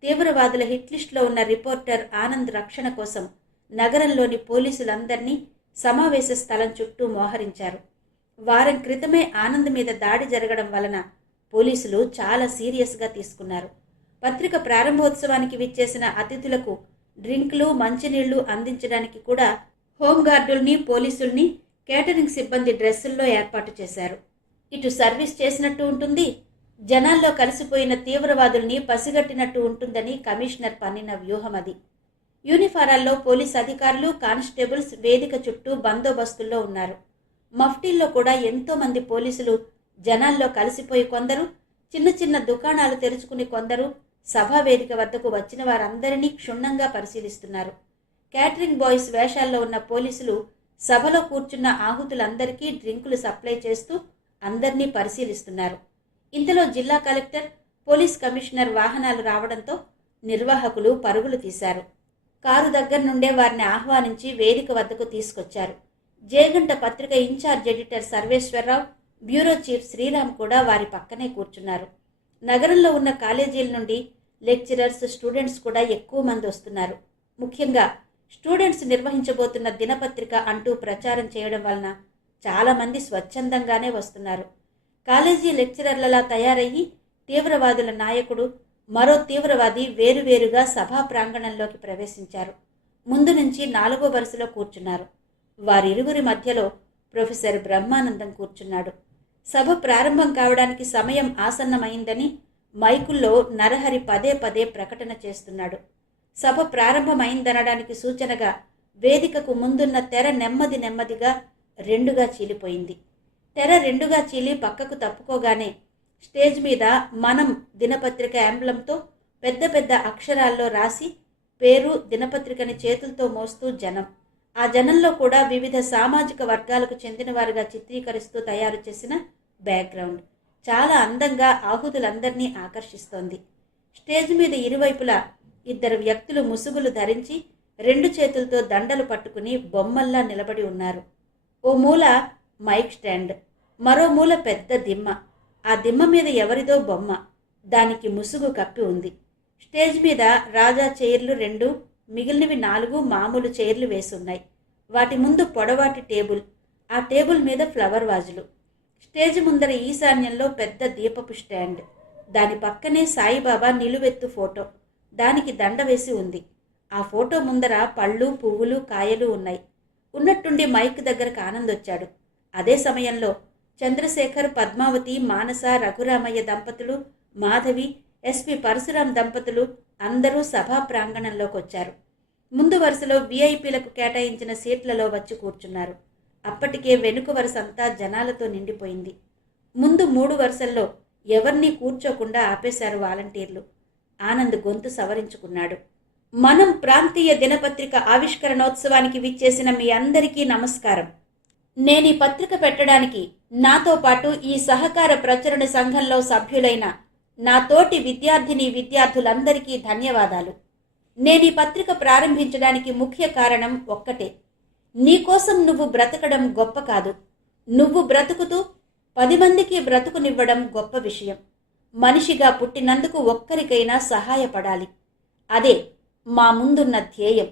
తీవ్రవాదుల హిట్లిస్టులో ఉన్న రిపోర్టర్ ఆనంద్ రక్షణ కోసం నగరంలోని పోలీసులందరినీ సమావేశ స్థలం చుట్టూ మోహరించారు. వారం క్రితమే ఆనంద్ మీద దాడి జరగడం వలన పోలీసులు చాలా సీరియస్గా తీసుకున్నారు. పత్రిక ప్రారంభోత్సవానికి విచ్చేసిన అతిథులకు డ్రింక్లు, మంచినీళ్లు అందించడానికి కూడా హోంగార్డుల్ని, పోలీసుల్ని కేటరింగ్ సిబ్బంది డ్రెస్సుల్లో ఏర్పాటు చేశారు. ఇటు సర్వీస్ చేసినట్టు ఉంటుంది, జనాల్లో కలిసిపోయిన తీవ్రవాదుల్ని పసిగట్టినట్టు ఉంటుందని కమిషనర్ పన్నిన వ్యూహం అది. యూనిఫారాల్లో పోలీస్ అధికారులు, కానిస్టేబుల్స్ వేదిక చుట్టూ బందోబస్తుల్లో ఉన్నారు. మఫ్టీల్లో కూడా ఎంతో మంది పోలీసులు జనాల్లో కలిసిపోయి కొందరు చిన్న చిన్న దుకాణాలు తెరుచుకుని కొందరు సభా వేదిక వద్దకు వచ్చిన వారందరినీ క్షుణ్ణంగా పరిశీలిస్తున్నారు. క్యాటరింగ్ బాయ్స్ వేషాల్లో ఉన్న పోలీసులు సభలో కూర్చున్న ఆహుతులందరికీ డ్రింకులు సప్లై చేస్తూ అందరినీ పరిశీలిస్తున్నారు. ఇంతలో జిల్లా కలెక్టర్, పోలీస్ కమిషనర్ వాహనాలు రావడంతో నిర్వాహకులు పరుగులు తీశారు. కారు దగ్గర నుండే వారిని ఆహ్వానించి వేదిక వద్దకు తీసుకొచ్చారు. జేగంట పత్రిక in-charge editor Sarveswararao, bureau chief Sriram కూడా వారి పక్కనే కూర్చున్నారు. నగరంలో ఉన్న కాలేజీల నుండి లెక్చరర్స్, స్టూడెంట్స్ కూడా ఎక్కువ మంది వస్తున్నారు. ముఖ్యంగా స్టూడెంట్స్ నిర్వహించబోతున్న దినపత్రిక అంటూ ప్రచారం చేయడం వలన చాలామంది స్వచ్ఛందంగానే వస్తున్నారు. కాలేజీ లెక్చరర్లలా తయారయ్యి తీవ్రవాదుల నాయకుడు, మరో తీవ్రవాది వేరువేరుగా సభా ప్రాంగణంలోకి ప్రవేశించారు. ముందు నుంచి 4వ వరుసలో కూర్చున్నారు. వారిరువురి మధ్యలో ప్రొఫెసర్ బ్రహ్మానందం కూర్చున్నాడు. సభ ప్రారంభం కావడానికి సమయం ఆసన్నమైందని మైకుల్లో నరహరి పదే పదే ప్రకటన చేస్తున్నాడు. సభ ప్రారంభమైందనడానికి సూచనగా వేదికకు ముందున్న తెర నెమ్మదిగా 2గా చీలిపోయింది. తెర 2గా చీలి పక్కకు తప్పుకోగానే స్టేజ్ మీద మనం దినపత్రిక యాంబ్లంతో పెద్ద పెద్ద అక్షరాల్లో రాసి పేరు, దినపత్రికని చేతులతో మోస్తూ జనం. ఆ జనంలో కూడా వివిధ సామాజిక వర్గాలకు చెందిన వారుగా చిత్రీకరిస్తూ తయారు చేసిన బ్యాక్గ్రౌండ్ చాలా అందంగా ఆహుతులందరినీ ఆకర్షిస్తోంది. స్టేజ్ మీద ఇరువైపులా 2 వ్యక్తులు ముసుగులు ధరించి రెండు చేతులతో దండలు పట్టుకుని బొమ్మల్లా నిలబడి ఉన్నారు. ఓ మూల మైక్ స్టాండ్, మరో మూల పెద్ద దిమ్మ. ఆ దిమ్మ మీద ఎవరిదో బొమ్మ, దానికి ముసుగు కప్పి ఉంది. స్టేజ్ మీద రాజా చైర్లు 2, మిగిలినవి 4 మామూలు చైర్లు వేసున్నాయి. వాటి ముందు పొడవాటి టేబుల్, ఆ టేబుల్ మీద ఫ్లవర్ వాజులు. స్టేజ్ ముందర ఈశాన్యంలో పెద్ద దీపపు స్టాండ్, దాని పక్కనే సాయిబాబా నిలువెత్తు ఫోటో, దానికి దండ వేసి ఉంది. ఆ ఫోటో ముందర పళ్ళు, పువ్వులు, కాయలు ఉన్నాయి. ఉన్నట్టుండి మైక్ దగ్గరకు ఆనంద్ వచ్చాడు. అదే సమయంలో చంద్రశేఖర్, పద్మావతి, మానస, రఘురామయ్య దంపతులు, మాధవి, ఎస్పి పరశురాం దంపతులు అందరూ సభా ప్రాంగణంలోకి వచ్చారు. ముందు వరుసలో విఐపీలకు కేటాయించిన సీట్లలో వచ్చి కూర్చున్నారు. అప్పటికే వెనుక వరుస అంతా జనాలతో నిండిపోయింది. ముందు 3 వరుసల్లో ఎవరినీ కూర్చోకుండా ఆపేశారు వాలంటీర్లు. ఆనంద్ గొంతు సవరించుకున్నాడు. మనం ప్రాంతీయ దినపత్రిక ఆవిష్కరణోత్సవానికి విచ్చేసిన మీ అందరికీ నమస్కారం. నేనీ పత్రిక పెట్టడానికి నాతో పాటు ఈ సహకార ప్రచురణ సంఘంలో సభ్యులైన నా తోటి విద్యార్థులందరికీ ధన్యవాదాలు. నేనీ పత్రిక ప్రారంభించడానికి ముఖ్య కారణం ఒక్కటే. నీకోసం నువ్వు బ్రతకడం గొప్ప కాదు, నువ్వు బ్రతుకుతూ 10 మందికి బ్రతుకునివ్వడం గొప్ప విషయం. మనిషిగా పుట్టినందుకు ఒక్కరికైనా సహాయపడాలి. అదే మా ముందున్న ధ్యేయం.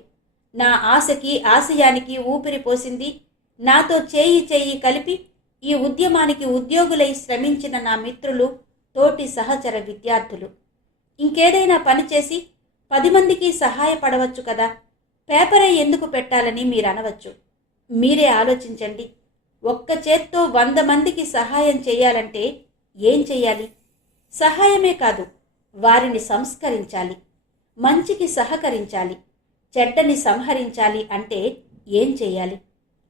నా ఆశకి, ఆశయానికి ఊపిరి పోసింది, నాతో చేయి కలిపి ఈ ఉద్యమానికి ఉద్యోగులై శ్రమించిన నా మిత్రులు, తోటి సహచర విద్యార్థులు. ఇంకేదైనా పనిచేసి 10 మందికి సహాయపడవచ్చు కదా, పేపరే ఎందుకు పెట్టాలని మీరు అనవచ్చు. మీరే ఆలోచించండి. ఒక్క చేత్తో 100 మందికి సహాయం చేయాలంటే ఏం చెయ్యాలి? సహాయమే కాదు, వారిని సంస్కరించాలి, మంచికి సహకరించాలి, చెడ్డని సంహరించాలి. అంటే ఏం చెయ్యాలి?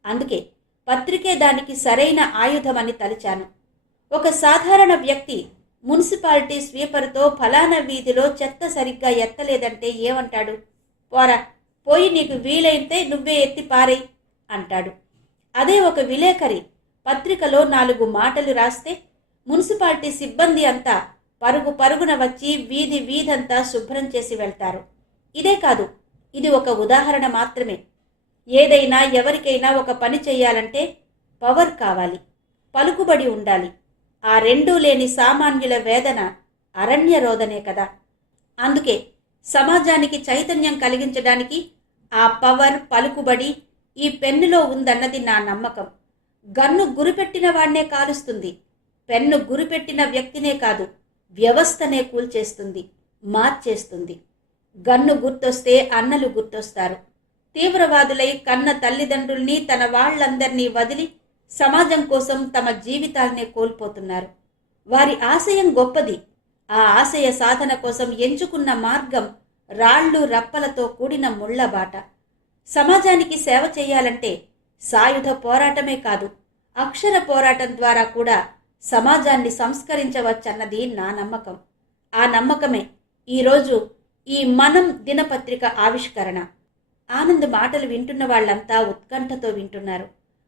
అందుకే పత్రికే దానికి సరైన ఆయుధమని తలిచాను. ఒక సాధారణ వ్యక్తి మున్సిపాలిటీ స్వీపర్తో ఫలానా వీధిలో చెత్త సరిగ్గా ఎత్తలేదంటే ఏమంటాడు? పోరా, పోయి నీకు వీలైతే నువ్వే ఎత్తి పారేయ్ అంటాడు. అదే ఒక విలేకరి పత్రికలో 4 మాటలు రాస్తే మున్సిపాలిటీ సిబ్బంది అంతా పరుగున వచ్చి వీధంతా శుభ్రం చేసి వెళ్తారు. ఇదే కాదు, ఇది ఒక ఉదాహరణ మాత్రమే. ఏదైనా ఎవరికైనా ఒక పని చేయాలంటే పవర్ కావాలి, పలుకుబడి ఉండాలి. ఆ రెండూ లేని సామాన్యుల వేదన అరణ్య రోదనే కదా. అందుకే సమాజానికి చైతన్యం కలిగించడానికి ఆ పవర్, పలుకుబడి ఈ పెన్నులో ఉందన్నది నా నమ్మకం. గన్ను గురిపెట్టిన వాణ్ణే కాలుస్తుంది, పెన్ను గురిపెట్టిన వ్యక్తినే కాదు, వ్యవస్థనే కూల్చేస్తుంది, మార్చేస్తుంది. గన్ను గుర్తొస్తే అన్నలు గుర్తొస్తారు. తీవ్రవాదులై కన్న తల్లిదండ్రుల్ని, తన వాళ్లందర్నీ వదిలి సమాజం కోసం తమ జీవితాలనే కోల్పోతున్నారు. వారి ఆశయం గొప్పది. ఆ ఆశయ సాధన కోసం ఎంచుకున్న మార్గం రాళ్ళు రప్పలతో కూడిన ముళ్లబాట. సమాజానికి సేవ చేయాలంటే సాయుధ పోరాటమే కాదు, అక్షర పోరాటం ద్వారా కూడా సమాజాన్ని సంస్కరించవచ్చన్నది నా నమ్మకం. ఆ నమ్మకమే ఈరోజు ఈ మనం దినపత్రిక ఆవిష్కరణ. ఆనంద్ మాటలు వింటున్న వాళ్లంతా ఉత్కంఠతో వింటున్నారు.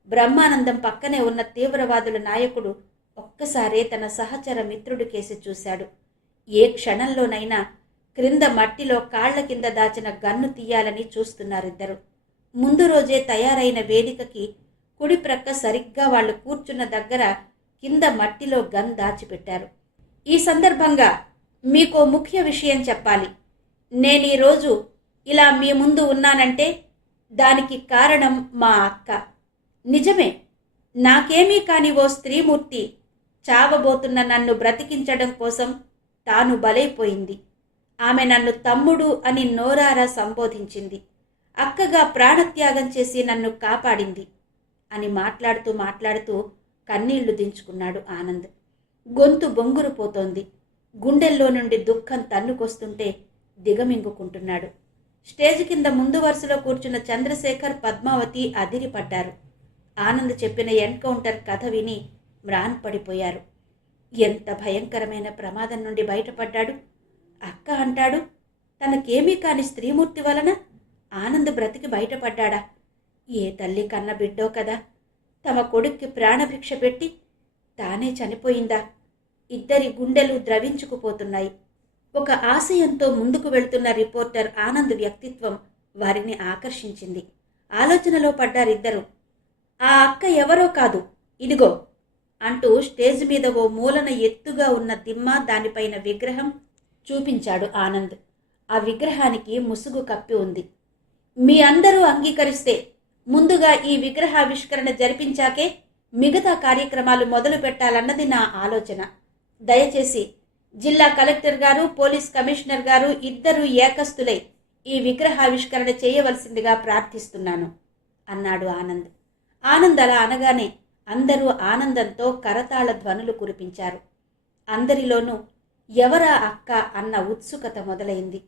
బ్రహ్మానందం పక్కనే ఉన్న తీవ్రవాదుల నాయకుడు ఒక్కసారే తన సహచర మిత్రుడి కేసి చూశాడు. ఏ క్షణంలోనైనా క్రింద మట్టిలో కాళ్ల కింద దాచిన గన్ను తీయాలని చూస్తున్నారిద్దరు. ముందు రోజే తయారైన వేదికకి కుడి ప్రక్క సరిగ్గా వాళ్ళు కూర్చున్న దగ్గర కింద మట్టిలో గన్ దాచిపెట్టారు. ఈ సందర్భంగా మీకో ముఖ్య విషయం చెప్పాలి. నేనీరోజు ఇలా మీ ముందు ఉన్నానంటే దానికి కారణం మా అక్క. నిజమే, నాకేమీ కాని ఓ స్త్రీమూర్తి చావబోతున్న నన్ను బ్రతికించడం కోసం తాను బలైపోయింది. ఆమె నన్ను తమ్ముడు అని నోరారా సంబోధించింది. అక్కగా ప్రాణత్యాగం చేసి నన్ను కాపాడింది అని మాట్లాడుతూ కన్నీళ్లు దించుకున్నాడు ఆనంద్. గొంతు బొంగురుపోతోంది. గుండెల్లో నుండి దుఃఖం తన్నుకొస్తుంటే దిగమింగుకుంటున్నాడు. స్టేజ్ కింద ముందు వరుసలో కూర్చున్న చంద్రశేఖర్, పద్మావతి అదిరిపడ్డారు. ఆనంద్ చెప్పిన ఎన్కౌంటర్ కథ విని మ్రాన్పడిపోయారు. ఎంత భయంకరమైన ప్రమాదం నుండి బయటపడ్డాడు. అక్క అంటాడు తనకేమీ కాని స్త్రీమూర్తి వలన ఆనంద్ బ్రతికి బయటపడ్డాడా? ఏ తల్లి కన్న బిడ్డో కదా, తమ కొడుక్కి ప్రాణభిక్ష పెట్టి తానే చనిపోయిందా? ఇద్దరి గుండెలు ద్రవించుకుపోతున్నాయి. ఒక ఆశయంతో ముందుకు వెళ్తున్న రిపోర్టర్ ఆనంద్ వ్యక్తిత్వం వారిని ఆకర్షించింది. ఆలోచనలో పడ్డారిద్దరూ. ఆ అక్క ఎవరో కాదు, ఇదిగో అంటూ స్టేజ్ మీద ఓ మూలన ఎత్తుగా ఉన్న దిమ్మ, దానిపైన విగ్రహం చూపించాడు ఆనంద్. ఆ విగ్రహానికి ముసుగు కప్పి ఉంది. మీ అందరూ అంగీకరిస్తే ముందుగా ఈ విగ్రహావిష్కరణ జరిపించాకే మిగతా కార్యక్రమాలు మొదలు పెట్టాలన్నది నా ఆలోచన. దయచేసి జిల్లా కలెక్టర్ గారు, పోలీస్ కమిషనర్ గారు ఇద్దరూ ఏకస్తులై ఈ విగ్రహావిష్కరణ చేయవలసిందిగా ప్రార్థిస్తున్నాను అన్నాడు ఆనంద్. ఆనంద్ అలా అనగానే అందరూ ఆనందంతో కరతాళ ధ్వనులు కురిపించారు. అందరిలోనూ ఎవరా అక్క అన్న ఉత్సుకత మొదలైంది.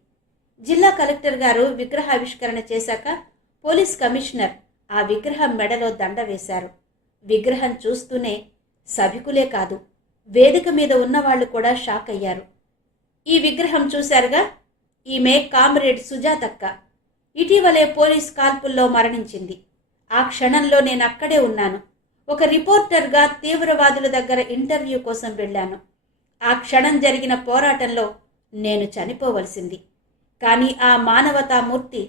జిల్లా కలెక్టర్ గారు విగ్రహావిష్కరణ చేశాక పోలీస్ కమిషనర్ ఆ విగ్రహం మెడలో దండ వేశారు. విగ్రహం చూస్తూనే సభికులే కాదు, వేదిక మీద ఉన్నవాళ్లు కూడా షాక్ అయ్యారు. ఈ విగ్రహం చూశారుగా, ఈమె కామ్రేడ్ సుజాతక్క. ఇటీవలే పోలీస్ కాల్పుల్లో మరణించింది. ఆ క్షణంలో నేను అక్కడే ఉన్నాను. ఒక రిపోర్టర్గా తీవ్రవాదుల దగ్గర ఇంటర్వ్యూ కోసం వెళ్ళాను. ఆ క్షణం జరిగిన పోరాటంలో నేను చనిపోవలసింది. కానీ ఆ మానవతామూర్తి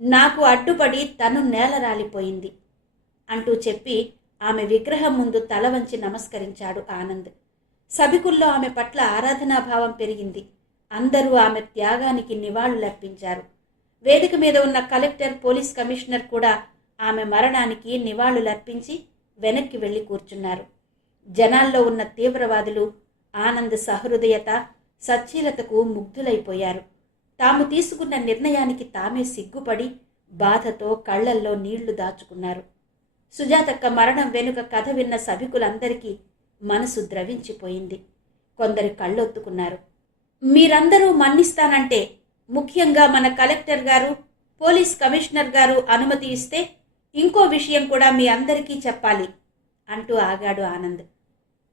నాకు అడ్డుపడి తను నేలరాలిపోయింది అంటూ చెప్పి ఆమె విగ్రహం ముందు తల వంచి నమస్కరించాడు ఆనంద్. సభికుల్లో ఆమె పట్ల ఆరాధనాభావం పెరిగింది. అందరూ ఆమె త్యాగానికి నివాళులర్పించారు. వేదిక మీద ఉన్న కలెక్టర్, పోలీస్ కమిషనర్ కూడా ఆమె మరణానికి నివాళులర్పించి వెనక్కి వెళ్లి కూర్చున్నారు. జనాల్లో ఉన్న తీవ్రవాదులు ఆనంద్ సహృదయత, సచ్చీలతకు ముగ్ధులైపోయారు. తాము తీసుకున్న నిర్ణయానికి తామే సిగ్గుపడి బాధతో కళ్లల్లో నీళ్లు దాచుకున్నారు. సుజాతక్క మరణం వెనుక కథ విన్న సభికులందరికీ మనసు ద్రవించిపోయింది. కొందరి కళ్ళొత్తుకున్నారు. మీరందరూ మన్నిస్తానంటే, ముఖ్యంగా మన కలెక్టర్ గారు, పోలీస్ కమిషనర్ గారు అనుమతి ఇస్తే ఇంకో విషయం కూడా మీ అందరికీ చెప్పాలి అంటూ ఆగాడు ఆనంద్.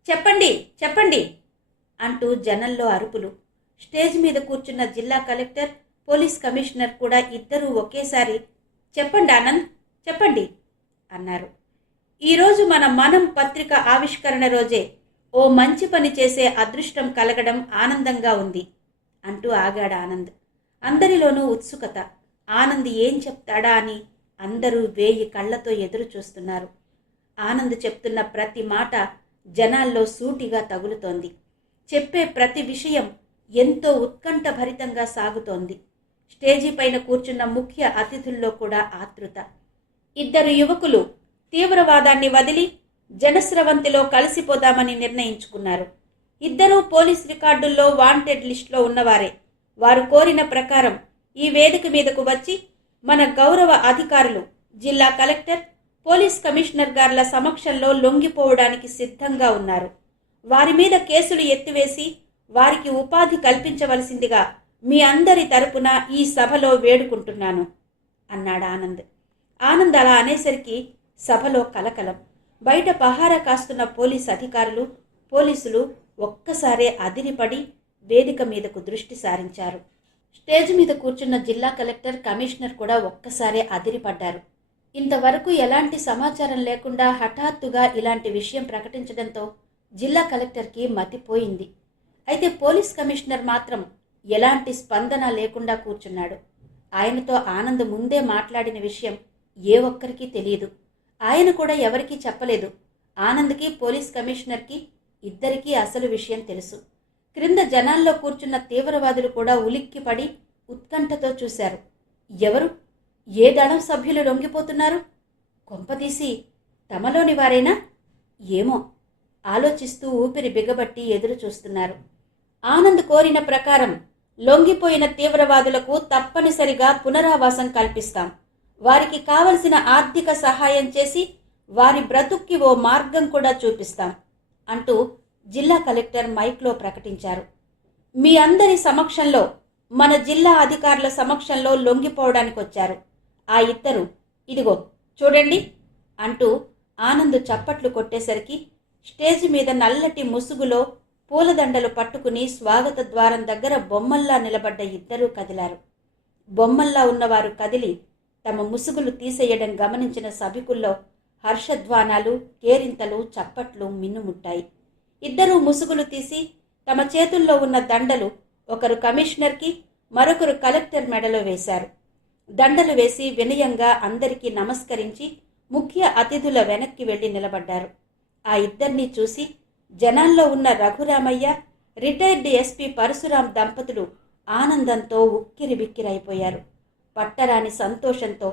చెప్పండి చెప్పండి అంటూ జనంలో అరుపులు. స్టేజ్ మీద కూర్చున్న జిల్లా కలెక్టర్, పోలీస్ కమిషనర్ కూడా ఇద్దరూ ఒకేసారి చెప్పండి ఆనంద్ చెప్పండి అన్నారు. ఈరోజు మన మనం పత్రిక ఆవిష్కరణ రోజే ఓ మంచి పని చేసే అదృష్టం కలగడం ఆనందంగా ఉంది అంటూ ఆగాడు ఆనంద్. అందరిలోనూ ఉత్సుకత. ఆనంద్ ఏం చెప్తాడా అని అందరూ 1000 కళ్లతో ఎదురు చూస్తున్నారు. ఆనంద్ చెప్తున్న ప్రతి మాట జనాల్లో సూటిగా తగులుతోంది. చెప్పే ప్రతి విషయం ఎంతో ఉత్కంఠభరితంగా సాగుతోంది. స్టేజీ పైన కూర్చున్న ముఖ్య అతిథుల్లో కూడా ఆతృత. 2 యువకులు తీవ్రవాదాన్ని వదిలి జనస్రవంతిలో కలిసిపోదామని నిర్ణయించుకున్నారు. ఇద్దరూ పోలీస్ రికార్డుల్లో వాంటెడ్ లిస్టులో ఉన్నవారే. వారు కోరిన ప్రకారం ఈ వేదిక మీదకు వచ్చి మన గౌరవ అధికారులు, జిల్లా కలెక్టర్, పోలీస్ కమిషనర్ గార్ల సమక్షంలో లొంగిపోవడానికి సిద్ధంగా ఉన్నారు. వారి మీద కేసులు ఎత్తివేసి వారికి ఉపాధి కల్పించవలసిందిగా మీ అందరి తరపున ఈ సభలో వేడుకుంటున్నాను అన్నాడు ఆనంద్. ఆనంద్ అలా అనేసరికి సభలో కలకలం. బయట పహారా కాస్తున్న పోలీస్ అధికారులు, పోలీసులు ఒక్కసారే అదిరిపడి వేదిక మీదకు దృష్టి సారించారు. స్టేజ్ మీద కూర్చున్న జిల్లా కలెక్టర్, కమిషనర్ కూడా ఒక్కసారే అదిరిపడ్డారు. ఇంతవరకు ఎలాంటి సమాచారం లేకుండా హఠాత్తుగా ఇలాంటి విషయం ప్రకటించడంతో జిల్లా కలెక్టర్కి మతిపోయింది. అయితే పోలీస్ కమిషనర్ మాత్రం ఎలాంటి స్పందన లేకుండా కూర్చున్నాడు. ఆయనతో ఆనంద్ ముందే మాట్లాడిన విషయం ఏ ఒక్కరికి తెలియదు. ఆయన కూడా ఎవరికీ చెప్పలేదు. ఆనంద్కి, పోలీస్ కమిషనర్కి ఇద్దరికీ అసలు విషయం తెలుసు. క్రింద జనాల్లో కూర్చున్న తీవ్రవాదులు కూడా ఉలిక్కిపడి ఉత్కంఠతో చూశారు. ఎవరు, ఏ దళం సభ్యులు లొంగిపోతున్నారు? కొంపదీసి తమలోని వారేనా? ఏమో ఆలోచిస్తూ ఊపిరి బిగబట్టి ఎదురు చూస్తున్నారు. ఆనంద్ కోరిన ప్రకారం లొంగిపోయిన తీవ్రవాదులకు తప్పనిసరిగా పునరావాసం కల్పిస్తాం. వారికి కావలసిన ఆర్థిక సహాయం చేసి వారి బ్రతుక్కి ఓ మార్గం కూడా చూపిస్తాం అంటూ జిల్లా కలెక్టర్ మైక్లో ప్రకటించారు. మీ అందరి సమక్షంలో, మన జిల్లా అధికారుల సమక్షంలో లొంగిపోవడానికి వచ్చారు ఆ ఇద్దరు, ఇదిగో చూడండి అంటూ ఆనంద్ చప్పట్లు కొట్టేసరికి స్టేజ్ మీద నల్లటి ముసుగులో పూలదండలు పట్టుకుని స్వాగత ద్వారం దగ్గర బొమ్మల్లా నిలబడ్డ ఇద్దరూ కదిలారు. బొమ్మల్లా ఉన్నవారు కదిలి తమ ముసుగులు తీసేయడం గమనించిన సభికుల్లో హర్షధ్వానాలు, కేరింతలు, చప్పట్లు మిన్నుముట్టాయి. ఇద్దరూ ముసుగులు తీసి తమ చేతుల్లో ఉన్న దండలు ఒకరు కమిషనర్కి, మరొకరు కలెక్టర్ మెడలో వేశారు. దండలు వేసి వినయంగా అందరికీ నమస్కరించి ముఖ్య అతిథుల వెనక్కి వెళ్లి నిలబడ్డారు. ఆ ఇద్దరినీ చూసి జనాల్లో ఉన్న రఘురామయ్య, రిటైర్డ్ ఎస్పీ పరశురాం దంపతులు ఆనందంతో ఉక్కిరిబిక్కిరైపోయారు. పట్టరాని సంతోషంతో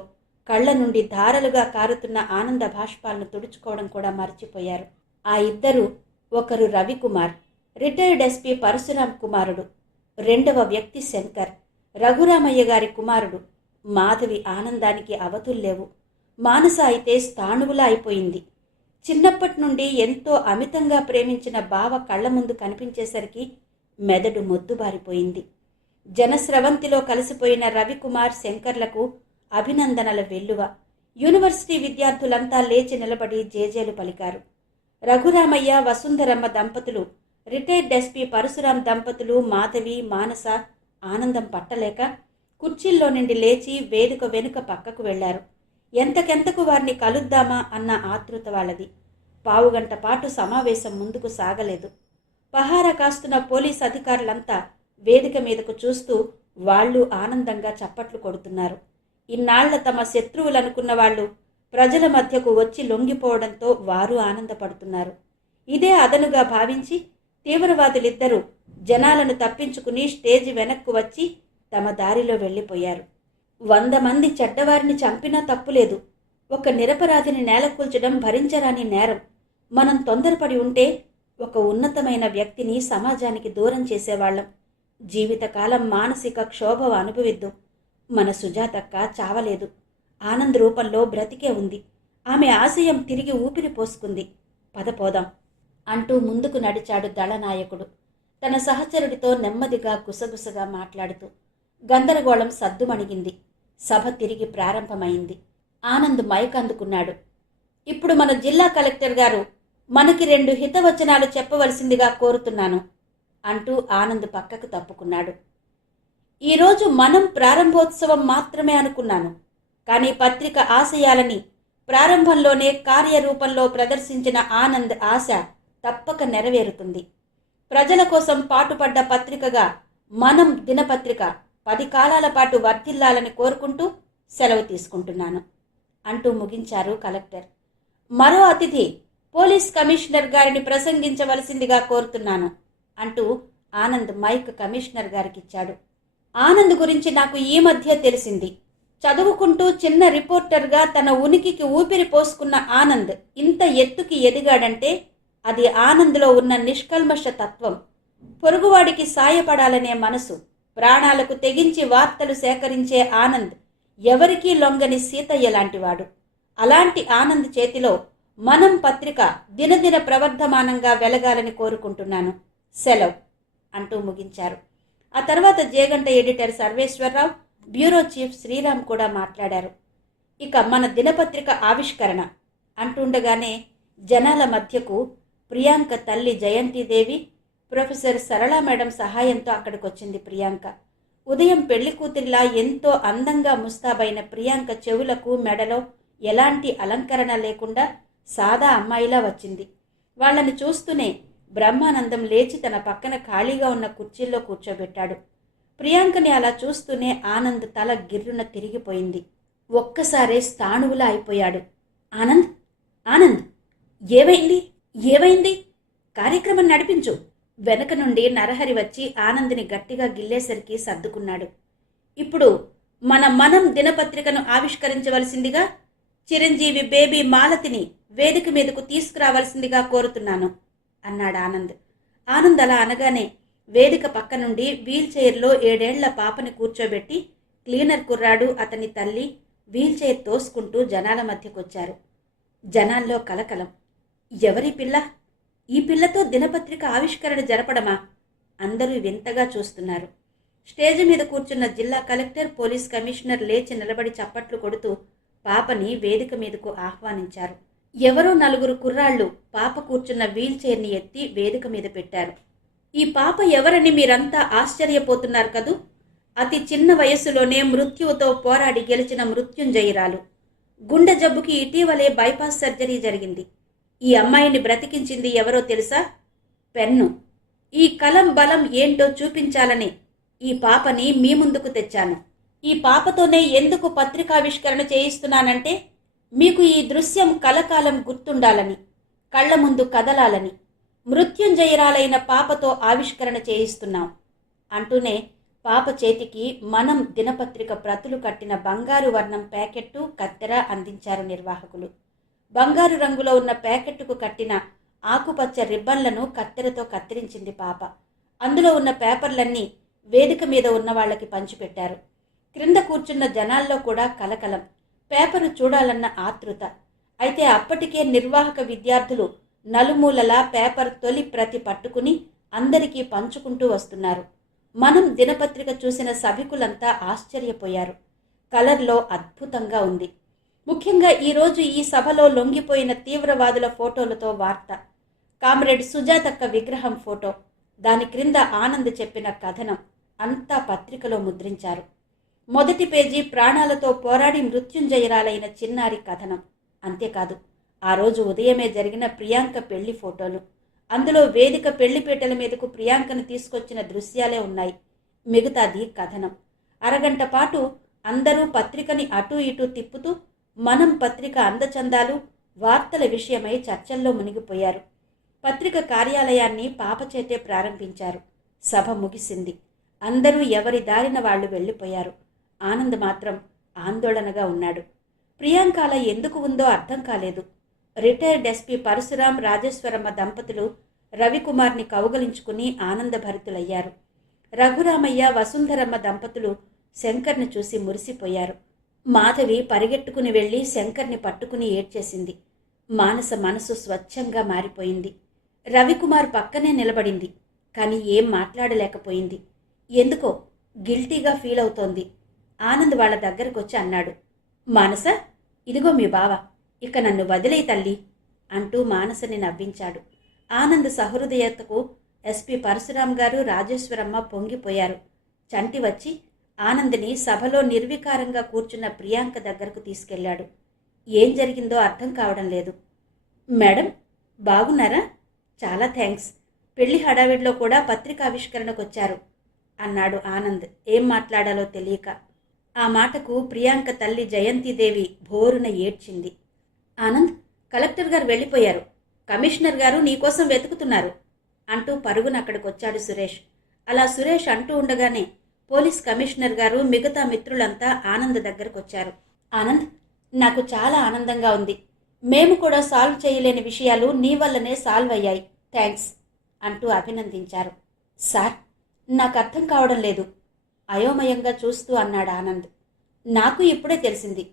కళ్ల నుండి ధారలుగా కారుతున్న ఆనంద భాష్పాలను తుడుచుకోవడం కూడా మర్చిపోయారు. ఆ ఇద్దరు, ఒకరు రవికుమార్, రిటైర్డ్ ఎస్పీ పరశురాం కుమారుడు, రెండవ వ్యక్తి శంకర్, రఘురామయ్య గారి కుమారుడు. మాధవి ఆనందానికి అవతుల్లేవు. మానస అయితే స్థాణువులా అయిపోయింది. చిన్నప్పటి నుండి ఎంతో అమితంగా ప్రేమించిన బావ కళ్ల ముందు కనిపించేసరికి మెదడు మొద్దుబారిపోయింది. జనస్రవంతిలో కలిసిపోయిన రవికుమార్, శంకర్లకు అభినందనల వెల్లువ. యూనివర్సిటీ విద్యార్థులంతా లేచి నిలబడి జేజేలు పలికారు. రఘురామయ్య, వసుంధరమ్మ దంపతులు, రిటైర్డ్ ఎస్పీ పరశురాం దంపతులు, మాధవి, మానస ఆనందం పట్టలేక కుర్చీల్లో నుండి లేచి వేదిక వెనుక పక్కకు వెళ్లారు. ఎంతకెంతకు వారిని కలుద్దామా అన్న ఆతృత వాళ్ళది. పావుగంట పాటు సమావేశం ముందుకు సాగలేదు. పహారా కాస్తున్న పోలీస్ అధికారులంతా వేదిక మీదకు చూస్తూ వాళ్ళు ఆనందంగా చప్పట్లు కొడుతున్నారు. ఇన్నాళ్ల తమ శత్రువులనుకున్న వాళ్ళు ప్రజల మధ్యకు వచ్చి లొంగిపోవడంతో వారు ఆనందపడుతున్నారు. ఇదే అదనుగా భావించి తీవ్రవాదులిద్దరూ జనాలను తప్పించుకుని స్టేజి వెనక్కు వచ్చి తమ దారిలో వెళ్లిపోయారు. 100 మంది చెడ్డవారిని చంపినా తప్పులేదు. ఒక నిరపరాధిని నేలకూల్చడం భరించరాని నేరం. మనం తొందరపడి ఉంటే ఒక ఉన్నతమైన వ్యక్తిని సమాజానికి దూరం చేసేవాళ్లం. జీవితకాలం మానసిక క్షోభ అనుభవిద్దాం. మన సుజాతక్క చావలేదు. ఆనంద్ రూపంలో బ్రతికే ఉంది. ఆమె ఆశయం తిరిగి ఊపిరి పోసుకుంది. పదపోదాం అంటూ ముందుకు నడిచాడు దళనాయకుడు, తన సహచరుడితో నెమ్మదిగా గుసగుసగా మాట్లాడుతూ. గందరగోళం సద్దుమణిగింది. సభ తిరిగి ప్రారంభమైంది. ఆనంద్ మైక్ అందుకున్నాడు. ఇప్పుడు మన జిల్లా కలెక్టర్ గారు మనకి 2 హితవచనాలు చెప్పవలసిందిగా కోరుతున్నాను అంటూ ఆనంద్ పక్కకు తప్పుకున్నాడు. ఈరోజు మనం ప్రారంభోత్సవం మాత్రమే అనుకున్నాను. కానీ పత్రిక ఆశయాలని ప్రారంభంలోనే కార్యరూపంలో ప్రదర్శించిన ఆనంద్ ఆశ తప్పక నెరవేరుతుంది. ప్రజల కోసం పాటుపడ్డ పత్రికగా మనం దినపత్రిక 10 కాలాల పాటు వర్ధిల్లాలని కోరుకుంటూ సెలవు తీసుకుంటున్నాను అంటూ ముగించారు కలెక్టర్. మరో అతిథి పోలీస్ కమిషనర్ గారిని ప్రసంగించవలసిందిగా కోరుతున్నాను అంటూ ఆనంద్ మైక్ కమిషనర్ గారికిచ్చాడు. ఆనంద్ గురించి నాకు ఈ మధ్య తెలిసింది. చదువుకుంటూ చిన్న రిపోర్టర్గా తన ఉనికికి ఊపిరి పోసుకున్న ఆనంద్ ఇంత ఎత్తుకి ఎదిగాడంటే అది ఆనంద్లో ఉన్న నిష్కల్మష తత్వం, పొరుగువాడికి సాయపడాలనే మనసు, ప్రాణాలకు తెగించి వార్తలు సేకరించే ఆనంద్ ఎవరికీ లొంగని సీతయ్య లాంటివాడు. అలాంటి ఆనంద్ చేతిలో మనం పత్రిక దినదిన ప్రవర్ధమానంగా వెలగాలని కోరుకుంటున్నాను. సెలవు అంటూ ముగించారు. ఆ తర్వాత Jeganta editor Sarveswararao, bureau chief Sriram కూడా మాట్లాడారు. ఇక మన దినపత్రిక ఆవిష్కరణ అంటుండగానే జనాల మధ్యకు ప్రియాంక తల్లి జయంతిదేవి, ప్రొఫెసర్ సరళా మేడం సహాయంతో అక్కడికొచ్చింది ప్రియాంక. ఉదయం పెళ్లి కూతురిలా ఎంతో అందంగా ముస్తాబైన ప్రియాంక చెవులకు మెడలో ఎలాంటి అలంకరణ లేకుండా సాదా అమ్మాయిలా వచ్చింది. వాళ్లను చూస్తూనే బ్రహ్మానందం లేచి తన పక్కన ఖాళీగా ఉన్న కుర్చీల్లో కూర్చోబెట్టాడు. ప్రియాంకని అలా చూస్తూనే ఆనంద్ తల గిర్రున తిరిగిపోయింది. ఒక్కసారే స్థాణువులా అయిపోయాడు. ఆనంద్, ఆనంద్, ఏమైంది ఏమైంది? కార్యక్రమం నడిపించు. వెనక నుండి నరహరి వచ్చి ఆనంద్ని గట్టిగా గిల్లేసరికి సర్దుకున్నాడు. ఇప్పుడు మనం దినపత్రికను ఆవిష్కరించవలసిందిగా చిరంజీవి బేబీ మాలతిని వేదిక మీదకు తీసుకురావాల్సిందిగా కోరుతున్నాను అన్నాడు ఆనంద్. ఆనంద్ అలా అనగానే వేదిక పక్క నుండి వీల్ చైర్లో 7 ఏళ్ల పాపని కూర్చోబెట్టి క్లీనర్ కుర్రాడు, అతని తల్లి వీల్ చైర్ తోసుకుంటూ జనాల మధ్యకొచ్చారు. జనాల్లో కలకలం. ఎవరి పిల్ల? ఈ పిల్లతో దినపత్రిక ఆవిష్కరణ జరపడమా? అందరూ వింతగా చూస్తున్నారు. స్టేజ్ మీద కూర్చున్న జిల్లా కలెక్టర్, పోలీస్ కమిషనర్ లేచి నిలబడి చప్పట్లు కొడుతూ పాపని వేదిక మీదకు ఆహ్వానించారు. ఎవరో 4 కుర్రాళ్లు పాప కూర్చున్న వీల్ చైర్ని ఎత్తి వేదిక మీద పెట్టారు. ఈ పాప ఎవరని మీరంతా ఆశ్చర్యపోతున్నారు కదూ? అతి చిన్న వయస్సులోనే మృత్యువుతో పోరాడి గెలిచిన మృత్యుంజయురాలు. గుండె జబ్బుకి ఇటీవలే బైపాస్ సర్జరీ జరిగింది. ఈ అమ్మాయిని బ్రతికించింది ఎవరో తెలుసా? పెన్ను. ఈ కలం బలం ఏంటో చూపించాలని ఈ పాపని మీ ముందుకు తెచ్చాను. ఈ పాపతోనే ఎందుకు పత్రికావిష్కరణ చేయిస్తున్నానంటే మీకు ఈ దృశ్యం కలకాలం గుర్తుండాలని, కళ్ల ముందు కదలాలని, మృత్యుంజయరాలైన పాపతో ఆవిష్కరణ చేయిస్తున్నాం అంటూనే పాప చేతికి మనం దినపత్రిక ప్రతులు కట్టిన బంగారు వర్ణం ప్యాకెట్టు, కత్తెర అందించారు నిర్వాహకులు. బంగారు రంగులో ఉన్న ప్యాకెట్టుకు కట్టిన ఆకుపచ్చ రిబ్బన్లను కత్తెరతో కత్తిరించింది పాప. అందులో ఉన్న పేపర్లన్నీ వేదిక మీద ఉన్న వాళ్ళకి పంచిపెట్టారు. క్రింద కూర్చున్న జనాల్లో కూడా కలకలం, పేపరు చూడాలన్న ఆతృత. అయితే అప్పటికే నిర్వాహక విద్యార్థులు నలుమూలలా పేపర్ తొలి ప్రతి పట్టుకుని అందరికీ పంచుకుంటూ వస్తున్నారు. మనం దినపత్రిక చూసిన సభికులంతా ఆశ్చర్యపోయారు. కలర్లో అద్భుతంగా ఉంది. ముఖ్యంగా ఈరోజు ఈ సభలో లొంగిపోయిన తీవ్రవాదుల ఫోటోలతో వార్త. కామ్రేడ్ సుజాతక్క విగ్రహం ఫోటో, దాని క్రింద ఆనంద్ చెప్పిన కథనం అంతా పత్రికలో ముద్రించారు. మొదటి పేజీ ప్రాణాలతో పోరాడి మృత్యుంజయరాలైన చిన్నారి కథనం. అంతేకాదు, ఆ రోజు ఉదయమే జరిగిన ప్రియాంక పెళ్లి ఫోటోలు. అందులో వేదిక పెళ్లిపీటల మీదకు ప్రియాంకను తీసుకొచ్చిన దృశ్యాలే ఉన్నాయి. మిగతాది కథనం. అరగంట పాటు అందరూ పత్రికని అటూ ఇటూ తిప్పుతూ మనం పత్రిక అందచందాలు, వార్తల విషయమై చర్చల్లో మునిగిపోయారు. పత్రిక కార్యాలయాన్ని పాప చేతే ప్రారంభించారు. సభ ముగిసింది. అందరూ ఎవరి దారిన వాళ్ళు వెళ్ళిపోయారు. ఆనంద్ మాత్రం ఆందోళనగా ఉన్నాడు. ప్రియాంక అలా ఎందుకు ఉందో అర్థం కాలేదు. రిటైర్డ్ ఎస్పీ పరశురాం, రాజేశ్వరమ్మ దంపతులు రవికుమార్ని కౌగలించుకుని ఆనందభరితులయ్యారు. రఘురామయ్య, వసుంధరమ్మ దంపతులు శంకర్ని చూసి మురిసిపోయారు. మాధవి పరిగెట్టుకుని వెళ్లి శంకర్ని పట్టుకుని ఏడ్చేసింది. మానస మనసు స్వచ్ఛంగా మారిపోయింది. రవికుమార్ పక్కనే నిలబడింది. కానీ ఏం మాట్లాడలేకపోయింది. ఎందుకో గిల్టీగా ఫీల్ అవుతోంది. ఆనంద్ వాళ్ళ దగ్గరకొచ్చి అన్నాడు, మానస, ఇదిగో మీ బావ, ఇక నన్ను వదిలేయి తల్లి అంటూ మానసని నవ్వించాడు. ఆనంద్ సహృదయతకు ఎస్పీ పరశురాం గారు, రాజేశ్వరమ్మ పొంగిపోయారు. చంటి వచ్చి ఆనంద్ని సభలో నిర్వికారంగా కూర్చున్న ప్రియాంక దగ్గరకు తీసుకెళ్లాడు. ఏం జరిగిందో అర్థం కావడం లేదు. మేడం, బాగున్నారా? చాలా థ్యాంక్స్. పెళ్లి హడావిడిలో కూడా పత్రికావిష్కరణకొచ్చారు అన్నాడు ఆనంద్ ఏం మాట్లాడాలో తెలియక. ఆ మాటకు ప్రియాంక తల్లి జయంతిదేవి భోరున ఏడ్చింది. ఆనంద్, కలెక్టర్ గారు వెళ్ళిపోయారు. కమిషనర్ గారు నీకోసం వెతుకుతున్నారు అంటూ పరుగున అక్కడికొచ్చాడు సురేష్. అలా సురేష్ అంటూ ఉండగానే పోలీస్ కమిషనర్ గారు, మిగతా మిత్రులంతా ఆనంద్ దగ్గరకొచ్చారు. ఆనంద్, నాకు చాలా ఆనందంగా ఉంది. మేము కూడా సాల్వ్ చేయలేని విషయాలు నీ వల్లనే సాల్వ్ అయ్యాయి. థ్యాంక్స్ అంటూ అభినందించారు. సార్, నాకు అర్థం కావడం లేదు అయోమయంగా చూస్తూ అన్నాడు ఆనంద్. నాకు ఇప్పుడే తెలిసింది.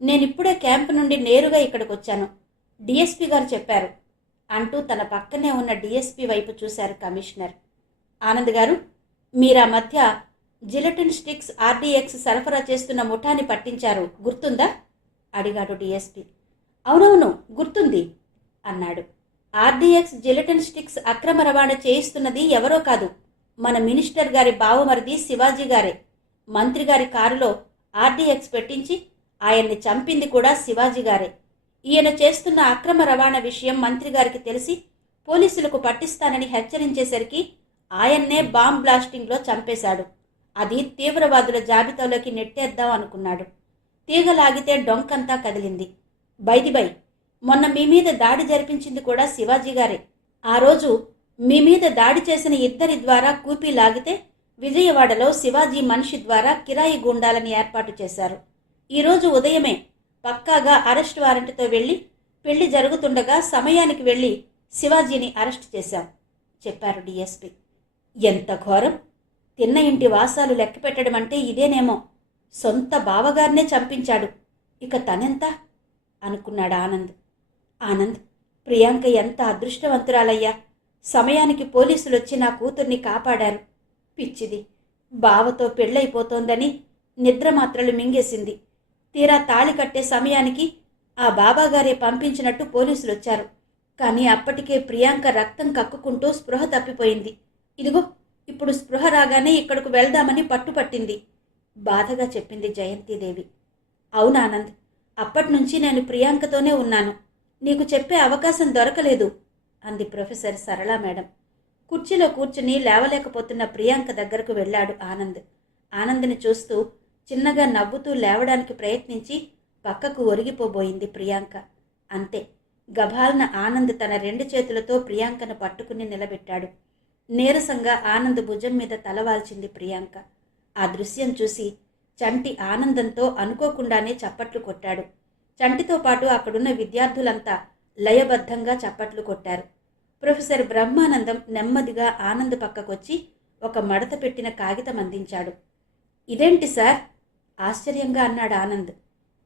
నేనిప్పుడే క్యాంపు నుండి నేరుగా ఇక్కడికొచ్చాను. డిఎస్పీ గారు చెప్పారు అంటూ తన పక్కనే ఉన్న డిఎస్పీ వైపు చూశారు కమిషనర్. ఆనంద్ గారు, మీరా మధ్య జిలటిన్ స్టిక్స్ ఆర్డీఎక్స్ సరఫరా చేస్తున్న ముఠాని పట్టించారు, గుర్తుందా అడిగాడు డిఎస్పీ. అవునవును, గుర్తుంది అన్నాడు. ఆర్డీఎక్స్ జిలటిన్ స్టిక్స్ అక్రమ రవాణా చేయిస్తున్నది ఎవరో కాదు, మన మినిస్టర్ గారి బావమరిది శివాజీ గారే. మంత్రి గారి కారులో ఆర్డీఎక్స్ పెట్టించి ఆయన్ని చంపింది కూడా శివాజీ గారే. ఈయన చేస్తున్న అక్రమ రవాణా విషయం మంత్రి గారికి తెలిసి పోలీసులకు పట్టిస్తానని హెచ్చరించేసరికి ఆయన్నే బాంబ్ బ్లాస్టింగ్లో చంపేశాడు. అది తీవ్రవాదుల జాబితాలోకి నెట్టేద్దాం అనుకున్నాడు. తీగలాగితే డొంకంతా కదిలింది. బైదిబై, మొన్న మీ మీద దాడి జరిపించింది కూడా శివాజీ గారే. ఆ రోజు మీ మీద దాడి చేసిన ఇద్దరి ద్వారా కూపీ లాగితే విజయవాడలో శివాజీ మనిషి ద్వారా కిరాయి గూండాలని ఏర్పాటు చేశారు. ఈరోజు ఉదయమే పక్కాగా అరెస్ట్ వారెంట్తో వెళ్ళి పెళ్లి జరుగుతుండగా సమయానికి వెళ్ళి శివాజీని అరెస్ట్ చేశాం చెప్పారు డిఎస్పీ. ఎంత ఘోరం! తిన్న ఇంటి వాసాలు లెక్క పెట్టడం అంటే ఇదేనేమో. సొంత బావగారినే చంపించాడు, ఇక తనెంత అనుకున్నాడు ఆనంద్. ఆనంద్, ప్రియాంక ఎంత అదృష్టవంతురాలయ్యా. సమయానికి పోలీసులు వచ్చి నా కూతుర్ని కాపాడారు. పిచ్చిది, బావతో పెళ్ళైపోతోందని నిద్రమాత్రలు మింగేసింది. తీరా తాళి కట్టే సమయానికి ఆ బాబాగారే పంపించినట్టు పోలీసులు వచ్చారు. కానీ అప్పటికే ప్రియాంక రక్తం కక్కుకుంటూ స్పృహ తప్పిపోయింది. ఇదిగో ఇప్పుడు స్పృహ రాగానే ఇక్కడకు వెళ్దామని పట్టుపట్టింది బాధగా చెప్పింది జయంతిదేవి. అవునానంద్, అప్పటినుంచి నేను ప్రియాంకతోనే ఉన్నాను. నీకు చెప్పే అవకాశం దొరకలేదు అంది ప్రొఫెసర్ సరళా మేడం. కుర్చీలో కూర్చుని లేవలేకపోతున్న ప్రియాంక దగ్గరకు వెళ్ళాడు ఆనంద్. ఆనంద్ని చూస్తూ, చిన్నగా నవ్వుతూ లేవడానికి ప్రయత్నించి పక్కకు ఒరిగిపోబోయింది ప్రియాంక. అంతే, గభాల్న ఆనంద్ తన 2 చేతులతో ప్రియాంకను పట్టుకుని నిలబెట్టాడు. నీరసంగా ఆనంద్ భుజం మీద తలవాల్చింది ప్రియాంక. ఆ దృశ్యం చూసి చంటి ఆనందంతో అనుకోకుండానే చప్పట్లు కొట్టాడు. చంటితో పాటు అక్కడున్న విద్యార్థులంతా లయబద్ధంగా చప్పట్లు కొట్టారు. ప్రొఫెసర్ బ్రహ్మానందం నెమ్మదిగా ఆనంద్ పక్కకొచ్చి ఒక మడత పెట్టిన కాగితం అందించాడు. ఇదేంటి సార్? ఆశ్చర్యంగా అన్నాడు ఆనంద్.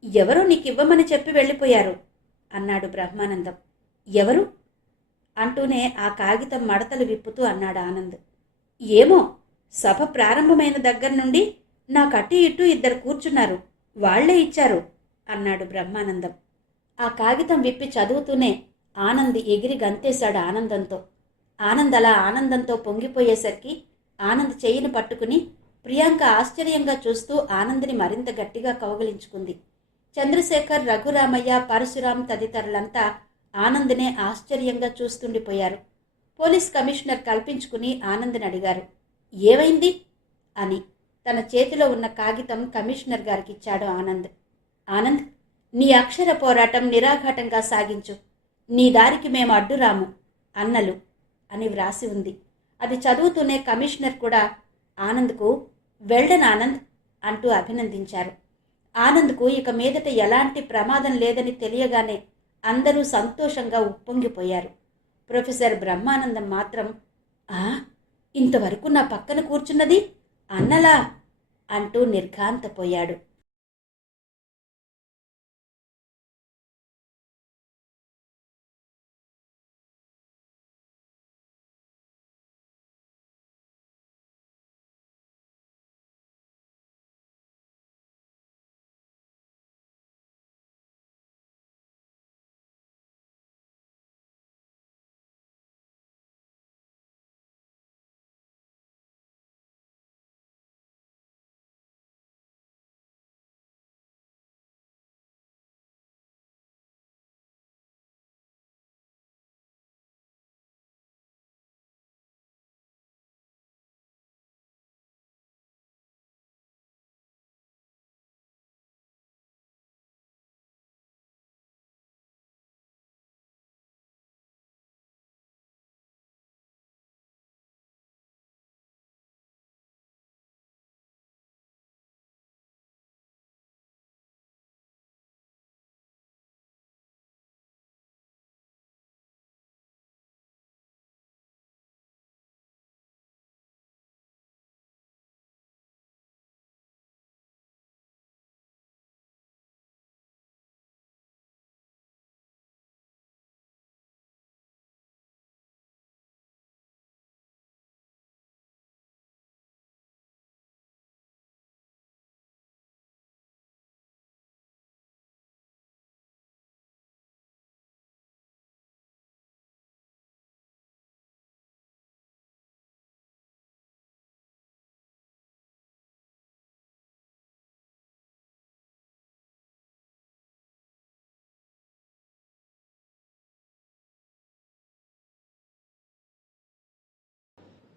ఎవరో నీకివ్వమని చెప్పి వెళ్ళిపోయారు అన్నాడు బ్రహ్మానందం. ఎవరు అంటూనే ఆ కాగితం మడతలు విప్పుతూ అన్నాడు ఆనంద్. ఏమో, సభ ప్రారంభమైన దగ్గర నుండి నాకు అటు ఇటు 2 కూర్చున్నారు, వాళ్లే ఇచ్చారు అన్నాడు బ్రహ్మానందం. ఆ కాగితం విప్పి చదువుతూనే ఆనంద్ ఎగిరి గంతేశాడు ఆనందంతో. ఆనంద్ అలా ఆనందంతో పొంగిపోయేసరికి ఆనంద్ చెయ్యిని పట్టుకుని ప్రియాంక ఆశ్చర్యంగా చూస్తూ ఆనంద్ని మరింత గట్టిగా కౌగిలించుకుంది. చంద్రశేఖర్, రఘురామయ్య, పరశురాం తదితరులంతా ఆనంద్నే ఆశ్చర్యంగా చూస్తుండిపోయారు. పోలీస్ కమిషనర్ కల్పించుకుని ఆనంద్ని అడిగారు, ఏమైంది అని. తన చేతిలో ఉన్న కాగితం కమిషనర్ గారికి ఇచ్చాడు ఆనంద్. ఆనంద్, నీ అక్షర పోరాటం నిరాఘాటంగా సాగించు, నీ దారికి మేము అడ్డురాము అన్నలు అని వ్రాసి ఉంది. అది చదువుతూనే కమిషనర్ కూడా ఆనంద్కు వెల్డన్ ఆనంద్ అంటూ అభినందించారు. ఆనంద్కు ఇక మీదట ఎలాంటి ప్రమాదం లేదని తెలియగానే అందరూ సంతోషంగా ఉప్పొంగిపోయారు. ప్రొఫెసర్ బ్రహ్మానందం మాత్రం, ఇంతవరకు నా పక్కన కూర్చున్నది అన్నలా అంటూ నిర్ఘాంతపోయాడు.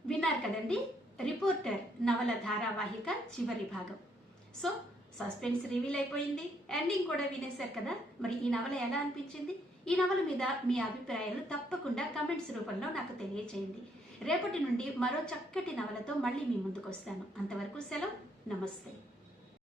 విన్నారు కదండి, రిపోర్టర్ నవల ధారావాహిక చివరి భాగం. సో సస్పెన్స్ రివీల్ అయిపోయింది, ఎండింగ్ కూడా వినేశారు కదా. మరి ఈ నవల ఎలా అనిపించింది? ఈ నవల మీద మీ అభిప్రాయాలు తప్పకుండా కమెంట్స్ రూపంలో నాకు తెలియచేయండి. రేపటి నుండి మరో చక్కటి నవలతో మళ్ళీ మీ ముందుకు వస్తాను. అంతవరకు సెలవు, నమస్తే.